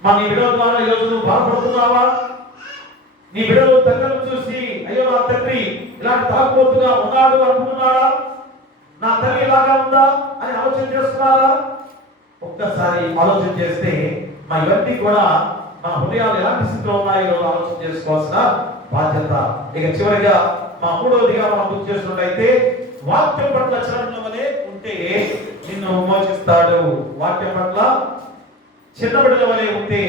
నీ బిడ్డల ద్వారా ఈరోజు నువ్వు బాధపడుతున్నావా? నీ బిడ్డలు తల్లిని చూసి అయ్యో నా తండ్రి ఇలాంటి తాగుబోతుగా ఉన్నాడు అనుకుంటున్నాడా? నా తల్లి ఇలాగా ఉందా అని ఆలోచన చేస్తున్నారా? ఒక్కసారి ఆలోచన చేస్తే ఇవన్నీ కూడా మన హృదయాలు ఎలాంటి స్థితిలో ఉన్నాయో ఆలోచన చేసుకోవాల్సిన బాధ్యత. ఇక చివరిగా మూడవదిగా మనం గుర్తు చేస్తున్నట్లయితే, వాక్యం పట్ల చలన వలె ఉంటే నిన్ను విమోచిస్తాడు. వాక్యం పట్ల చిన్న బిడ్డల వలె ఉంటే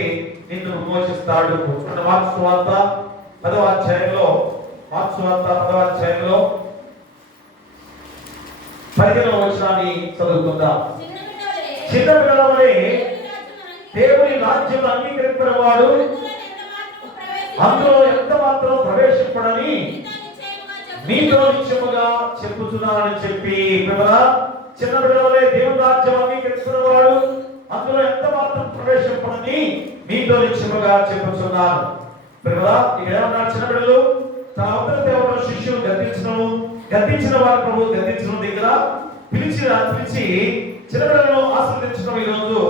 నిన్ను విమోచిస్తాడు. మార్కు సువార్త 10వ అధ్యాయంలో 15వ వచనాన్ని చదువుకుందాం. చిన్న బిడ్డల వలె దేవుని రాజ్యం అంగీకరించిన వాడు అందులో ఎంత మాత్రం ప్రవేశింపడని మీతో నిశ్చయముగా చెప్పుతున్నానని చెప్పి చిన్న బిడ్డలే దేవుని రాజ్యం అంగీకరిస్తున్న వాడు అందులో ఎంత మాత్రం ప్రవేశింపడని మీతో నిశ్చయముగా చెప్పుచున్నాను. ప్రియరా, ఇక్కడ ఏమన్నారు? చిన్న బిడ్డలు తన అవతల దేవుడు శిష్యులు గద్దించిన వారు ప్రభు గద్దించిన దగ్గర పిలిచి చిన్న బిడ్డలను ఆశీర్వదించడం ఈరోజు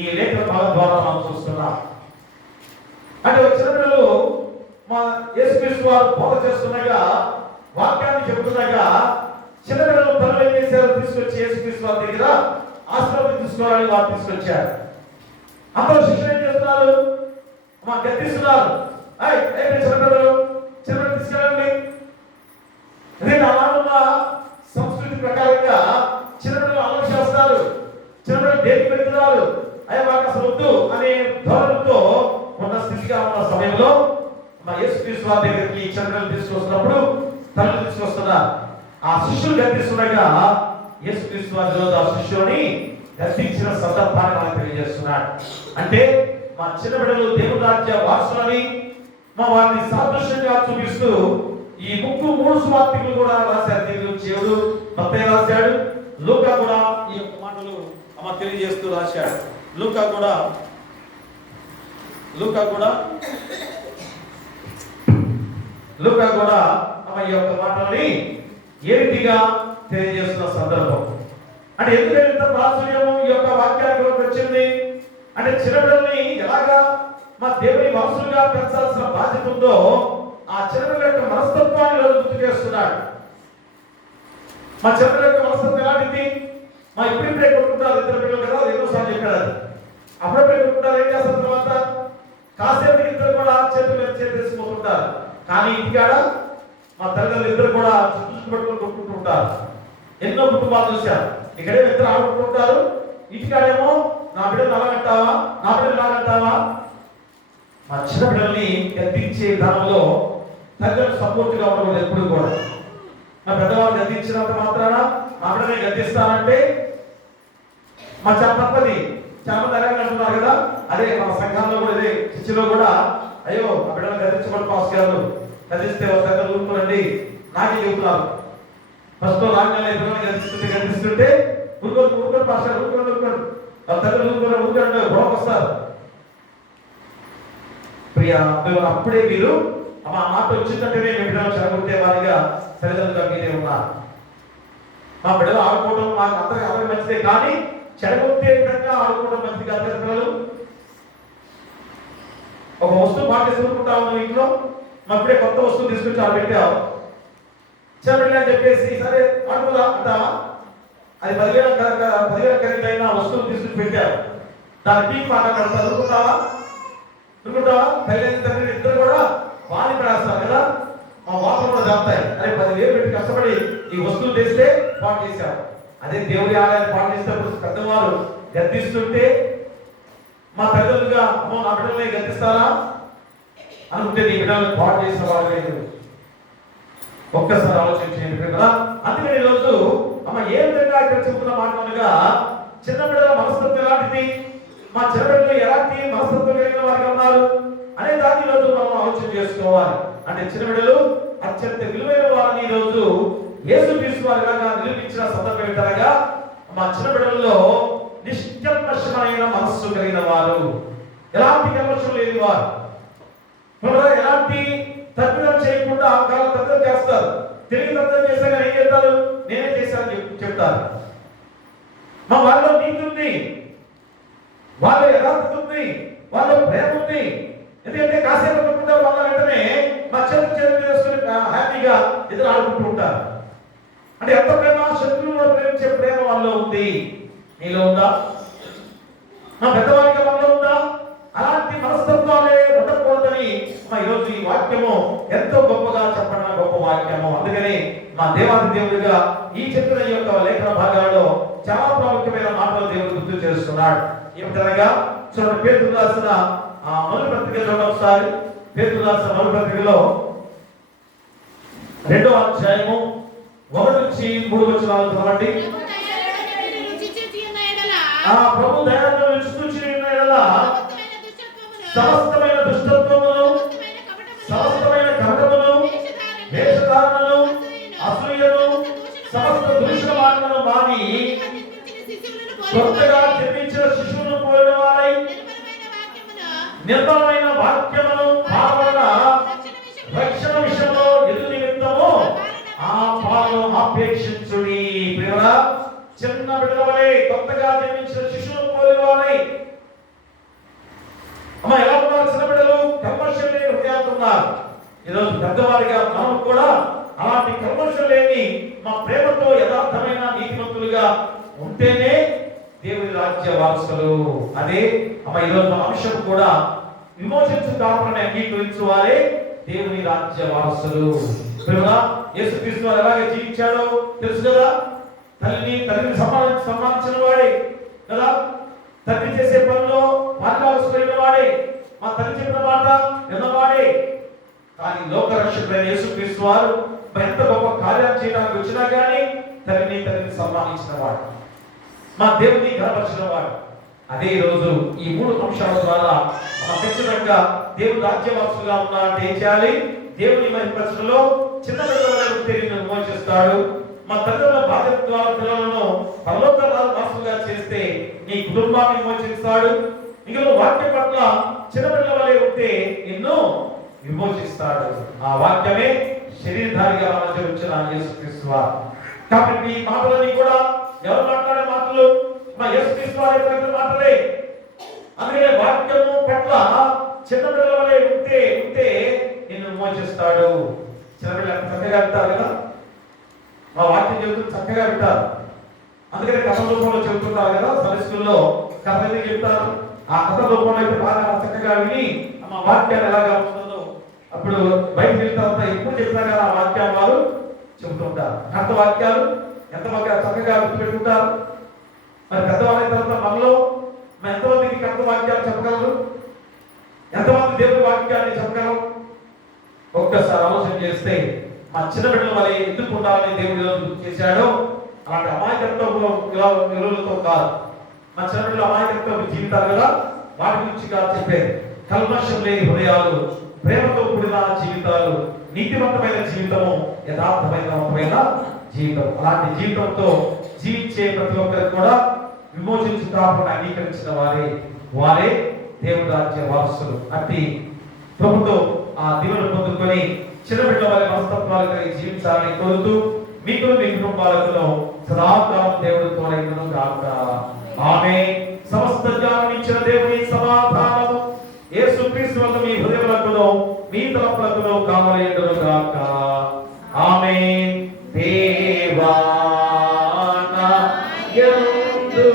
ఈ లేఖన భాగం ద్వారా మనం చూస్తున్నాం. అంటే చిన్న బిడ్డలు మా యేసుక్రీస్తు వారు బోధ చేస్తుండగా, వాక్యాన్ని చెబుతుండగా చిన్న బిడ్డలు తనలు ఏం చేశారు? తీసుకొచ్చి యేసుక్రీస్తు వారి దగ్గర ఆశీర్వాదం తీసుకోవాలని వారు తీసుకొచ్చారు. అందరూ శిష్యులు ఏం చేస్తున్నారు? మా గద్దిస్తున్నారు. చిన్న తీసుకెళ్ళండి. అలానున్న సంస్కృతి ప్రకారంగా చిన్నపిల్లలు అమలు చేస్తారు. చిన్నపిల్లలు దేనికి పెడుతున్నారు? అయ్యా మాకు అసలు వద్దు అనే ధోరణితో ఉన్న స్థితిగా ఉన్న సమయంలో మా యేసుక్రీస్తు వారి దగ్గరికి చిన్నపిల్లలు తీసుకొస్తున్నప్పుడు తల్లి తీసుకొస్తున్నారు. ఆ శిష్యులు గద్దిస్తుండగా యేసుక్రీస్తు వారి ఆ శిష్యుని గద్దించిన సందర్భాన్ని మనకు తెలియజేస్తున్నాడు. అంటే మా చిన్న బిడ్డలు దేవుని రాజ్య వారసులని వారిని సాదృశ్యంగా చూపిస్తూ ఈ మూడు సువార్తికులు కూడా రాశారు. దేవుడు దేవుడు మత్తయి రాశాడు, లూకా కూడా ఈ యొక్క మాటలు తెలియజేస్తూ రాశాడు. లూకా కూడా ఈ యొక్క మాటల్ని ఏ రీతిగా తెలియజేస్తున్న సందర్భం. అంటే ఎందుకంటే ఇంత ప్రాచుర్యము ఈ యొక్క వాక్యానికి వచ్చింది అంటే చిన్నపిల్లల్ని ఎలాగా మా దేవుని వంశులుగా పెంచాల్సిన బాధ్యత ఉందో ఆ చిన్నపిల్లల యొక్క మనస్తత్వాన్ని గుర్తు చేస్తున్నాడు. మా చిన్నపిల్లల యొక్క మనస్తత్వం ఎలాంటిది? మా ఇప్పుడిప్పుడే కొట్టుకుంటారు ఇద్దరు పిల్లలు కదా, ఎన్నోసార్లు చెప్పారు. అప్పుడప్పుడే కొట్టుకుంటారు. ఏం చేస్తారు? తర్వాత కాసేపు ఇద్దరు కూడా చేతులు చేసేసిపోతుంటారు. కానీ ఇంటికాడ మా తల్లిదండ్రులు ఇద్దరు కూడా చుట్టూ పట్టుకొని కొట్టుకుంటుంటారు. ఎన్నో కుటుంబాలు చూశారు. ఇక్కడే ఇద్దరు ఆడుకుంటుంటారు, ఇంటికాడేమో నా బిడ్డలు అలాగంటావా, నా బిడ్డలు అలాగంటావా. మా చిన్న బిడ్డల్ని గద్దించే విధానంలో తల్లిదండ్రులు సపోర్ట్గా ఉండకూడదు. ఎప్పుడు కూడా మా పెద్దవాళ్ళు గద్దించినంత మాత్రాన మా బిడ్డని గద్దిస్తానంటే మా తప్పది. చాలా మంది అలాగే అంటున్నారు కదా. అదే మన సంఘాల్లో కూడా ఇదే చర్చిలో కూడా అయ్యో ఆ బిడ్డలు గద్దించబడి పాస్ గారు గద్దిస్తే దగ్గర ఊరుకోనండి నాకే చెబుతున్నారు. ఫస్ట్ రాగానే బిడ్డలు గద్దిస్తుంటే ఊరుకోరు పాస్ గారు ఊరుకోండి వాళ్ళ దగ్గర ఊరుకోండి గొడవకు వస్తారు. ప్రియా అప్పుడే మీరు ఆ మాట వచ్చిందంటేనే మీ బిడ్డలు చెడగొట్టే వారిగా తల్లిదండ్రులుగా మీరే ఉన్నారు. మా బిడ్డలు ఆడుకోవడం మాకు అందరికి మంచిదే, కానీ చెడగొట్టే విధంగా ఆడుకోవడం మంచిది కాదు కదా. పిల్లలు ఒక వస్తువు బాగా తీసుకుంటా ఉన్నాం ఇంట్లో, మా ఇప్పుడే కొత్త వస్తువు తీసుకొచ్చి ఆడబెట్టావు చిన్నపిల్ల అని చెప్పేసి సరే ఆడుకోదా అంటావా? అది 10,000 ఖరీదైన వస్తువులు తీసుకుని పెట్టావు, దాని టీం మాట అనుకుంటావా? తల్లి ఇద్దరు కూడా వాణి పడేస్తారు కదా, మా వాసన కూడా జాపుతాయి. అరే 10,000 పెట్టి కష్టపడి ఈ వస్తువులు తెస్తే పాటు చేశారు. అదే దేవుడి ఆలయాన్ని పాటు చేసినప్పుడు పెద్దవారు గద్దిస్తుంటే మా తల్లిదండ్రులుగా నా బిడ్డల్ని గద్దిస్తారా అనుకుంటే నీ బిడ్డలను పాటు చేసిన వాళ్ళు లేదు. ఒక్కసారి ఆలోచించండి కదా. అందుకని ఈరోజు ఏ విధంగా ఇక్కడ చెబుతున్న మాటలుగా చిన్న బిడ్డల మనస్తత్వం ఎలాంటిది, మా చిన్న బిడ్డలు ఎలాంటి మనస్తత్వం కలిగిన వారిగా ఉన్నారు అనే దాన్ని ఈరోజు మనం ఆలోచన చేసుకోవాలి. అంటే చిన్న బిడ్డలు అత్యంత విలువైన వారిని ఈరోజు యేసుక్రీస్తు వారు ఎలాగా నిరూపించిన సందర్భం ఏంటనగా మా చిన్న బిడ్డలలో నిష్కల్మషమైన మనస్సు కలిగిన వారు, ఎలాంటి కల్మషం లేని వారు, ఎలాంటి తప్పిదం చేయకుండా కాలం తప్పిదం చేస్తారు. తిరిగి తప్పిదం చేశాక ఏం చెప్తారు? నేనే చేశాను చెప్తారు. మా వాళ్ళలో నీతి ఉంది, వాళ్ళ యథార్థత ఉంది, వాళ్ళ ప్రేమ ఉంది. ఎందుకంటే కాసేపు అనుకుంటారు, వాళ్ళ వెంటనే మా చేతులు చేసుకుని హ్యాపీగా ఎదురు ఆడుకుంటూ ఉంటారు. అంటే ఎంత ప్రేమ, శత్రువులను ప్రేమించే ప్రేమ వాళ్ళలో ఉంది. నీలో ఉందా? మా పెద్దవారికి మనలో ఉందా? అలాంటి మనస్తత్వాలే ఉండకూడదని ఈరోజు ఈ వాక్యము ఎంతో గొప్పగా చెప్పడం గొప్ప వాక్యము. అందుకని మా దేవాది దేవుడిగా ఈ చెప్పిన ఈ యొక్క లేఖన భాగాలలో చాలా ప్రాముఖ్యమైన మాటలు దేవుడు గుర్తు చేస్తున్నాడు. ఏమిటనగా చూడండి, పేతురు రాసిన మొదటి పత్రిక చూడండి ఒకసారి. పేతురు రాసిన మొదటి పత్రికలో 2వ అధ్యాయము 1-3 వచనాలు చదవండి. ప్రభు దయను రుచి చూచి ఉన్న యెడల సమస్తమైన దుష్టత్వమును, సమస్తమైన కపటమును, వేషధారణను, అసూయను, సమస్త దుష్ట మార్గమును మాని నిర్మలమైన వాక్యమును పాలన రక్షణ విషయంలో ఎదు నిమిత్తము ఆ పాలను ఆపేక్షించుడి. ప్రియరా, చిన్న బిడ్డలవలే, కొత్తగా జన్మించిన శిశువును పోలివారై. అమ్మ, ఎలా ఉన్నారు చిన్న బిడ్డలు? కల్మషం లేని హృదయాలు ఉన్నారు. ఈరోజు పెద్దవారిగా మనం కూడా అలాంటి కల్మషం లేని మా ప్రేమతో యథార్థమైన నీతిమంతులుగా ఉంటేనే దేవుని రాజ్య వారసులు. అదే అమ్మ, ఈరోజు మన అంశం కూడా విమోచించు కాపురని అంగీకరించు వారే దేవుని రాజ్య వారసులు. యేసుక్రీస్తు వారు ఎలాగ జీవించాడో తెలుసు కదా. తల్లిని సన్మానించిన వాడే కదా. తల్లి చేసే పనిలో పాల్గొన వాడే, మా తల్లి చెప్పిన మాట విన్నవాడే. కానీ లోకరక్షకుడైన యేసుక్రీస్తు వారు ఎంత గొప్ప కార్యాలు చేయడానికి వచ్చినా కానీ తల్లిని సన్మానించిన వాడు, మా దేవుని ఘనపరిచిన వాడు. అదే రోజు ఈ 3 అంశాల ద్వారా మనం ఖచ్చితంగా దేవుని రాజ్యవాసులుగా ఉన్నారంటే ఏం చేయాలి? దేవుని మహిమపరచడంలో చిన్న పిల్లలను విమోచిస్తాడు. మా తల్లిదండ్రుల బాధ్యత ద్వారా పిల్లలను పరలోక వాసులుగా చేస్తే నీ కుటుంబాన్ని విమోచిస్తాడు. ఇక వాక్యం పట్ల చిన్న పిల్లల వలె ఉంటే ఎన్నో విమోచిస్తాడు. ఆ వాక్యమే శరీరధారిగా మన మధ్య వచ్చిన యేసుక్రీస్తు వారు. కాబట్టి ఈ మాటలన్నీ కూడా ఎవరు మాట్లాడే మాటలు? మా యేసుక్రీస్తు వారి యొక్క మాటలే. అందుకే వాక్యము పట్ల చిన్న పిల్లల వలె ఉంటే నిన్ను విమోచిస్తాడు. చిన్న పిల్లలు చక్కగా వింటారు కదా, మా వాక్యం చెబుతూ చక్కగా వింటారు. అందుకనే కథ రూపంలో చెబుతుంటారు కదా, సండే స్కూల్లో కథ ఎందుకు చెప్తారు? ఆ కథ రూపంలో అయితే బాగా చక్కగా విని మా వాక్యాన్ని ఎలాగా ఉంటుందో అప్పుడు బయటకు వెళ్తా ఎప్పుడు చెప్పినా కదా ఆ వాక్యాలు వారు చెబుతుంటారు. కథ వాక్యాలు ఎంత బాగా చక్కగా గుర్తుపెట్టుకుంటారు. మరి పెద్దవాళ్ళైన తర్వాత మనలో ఎంతమందికి కథ వాక్యాలు చెప్పగలరు? ఎంతమంది దేవుని వాక్యాన్ని చెప్పగలరు? ఒక్కసారి ఆలోచన చేస్తే మా చిన్న బిడ్డల వల్ల ఎందుకు ఉండాలని దేవుడు గుర్తు చేశాడో అలాంటి అమాయకత్వంతో కాదు. మా చిన్న బిడ్డలు అమాయకత్వ జీవితాలు కదా, వాటి గురించి కాదు చెప్పేది. కల్మషం లేని హృదయాలు, ప్రేమతో కూడిన జీవితాలు, నీతివంతమైన జీవితము, యథార్థమైన జీవితం. అలాంటి జీవితంతో జీవించే ప్రతి ఒక్కరికి కూడా విమోచించు కాపురని అంగీకరించిన వారే దేవుని రాజ్య వారసులు. అట్టి ప్రభుతో ఆ దీవెన పొందుకొని చిన్న బిడ్డల వారి మనస్తత్వాలు కలిగి జీవించాలని కోరుతూ మీకు మీ కుటుంబాలకు సదాకాలం దేవుడు తోడైనను గాక. ఆమేన్. సమస్త జ్ఞానం ఇచ్చిన దేవుని సమాధానము యేసుక్రీస్తు వల్ల మీ హృదయములకు మీ తలపులకు కామలేయును గాక. ఆమేన్. దేవా నా యందు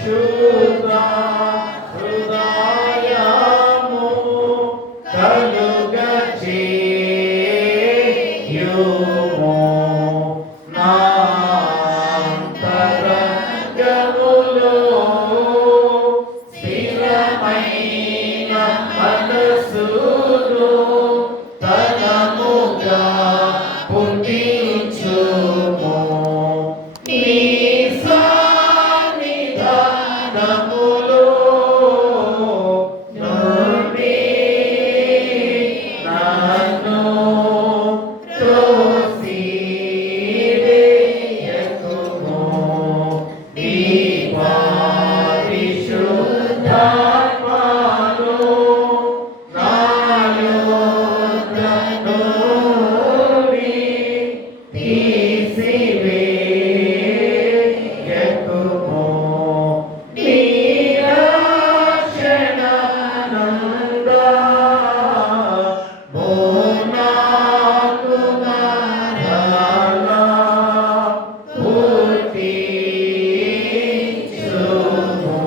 శుద్ధ హృదయము కలుగజేయుము. నా అంతరంగములో స్థిరమైన మనసును తనముగా పుట్టించుము. నీ సన్నిధానములో నుండి నన్ను త్రోసివేయకుము. నీ పరిశుద్ధాత్మను నాలో నుండి తీసివేయకుము. నీ రక్షణానందము నాకు మరలా పుట్టించుము.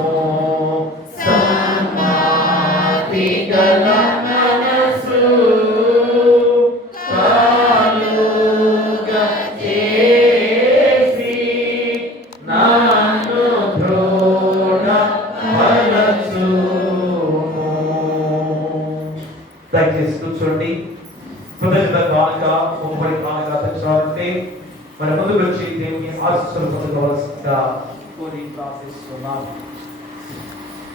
సమాధి గల మనసు కలుగజేసి నన్ను దృఢపరచుము. దయచేసి కూర్చోండి. కృతజ్ఞత కానుక, ముమ్మడి కానుక తెచ్చాలంటే మన ముందుకు వచ్చి దేవుని ఆశీస్సులు పొందుకోవాల్సిందిగా కోరి ప్రార్థిస్తున్నాం.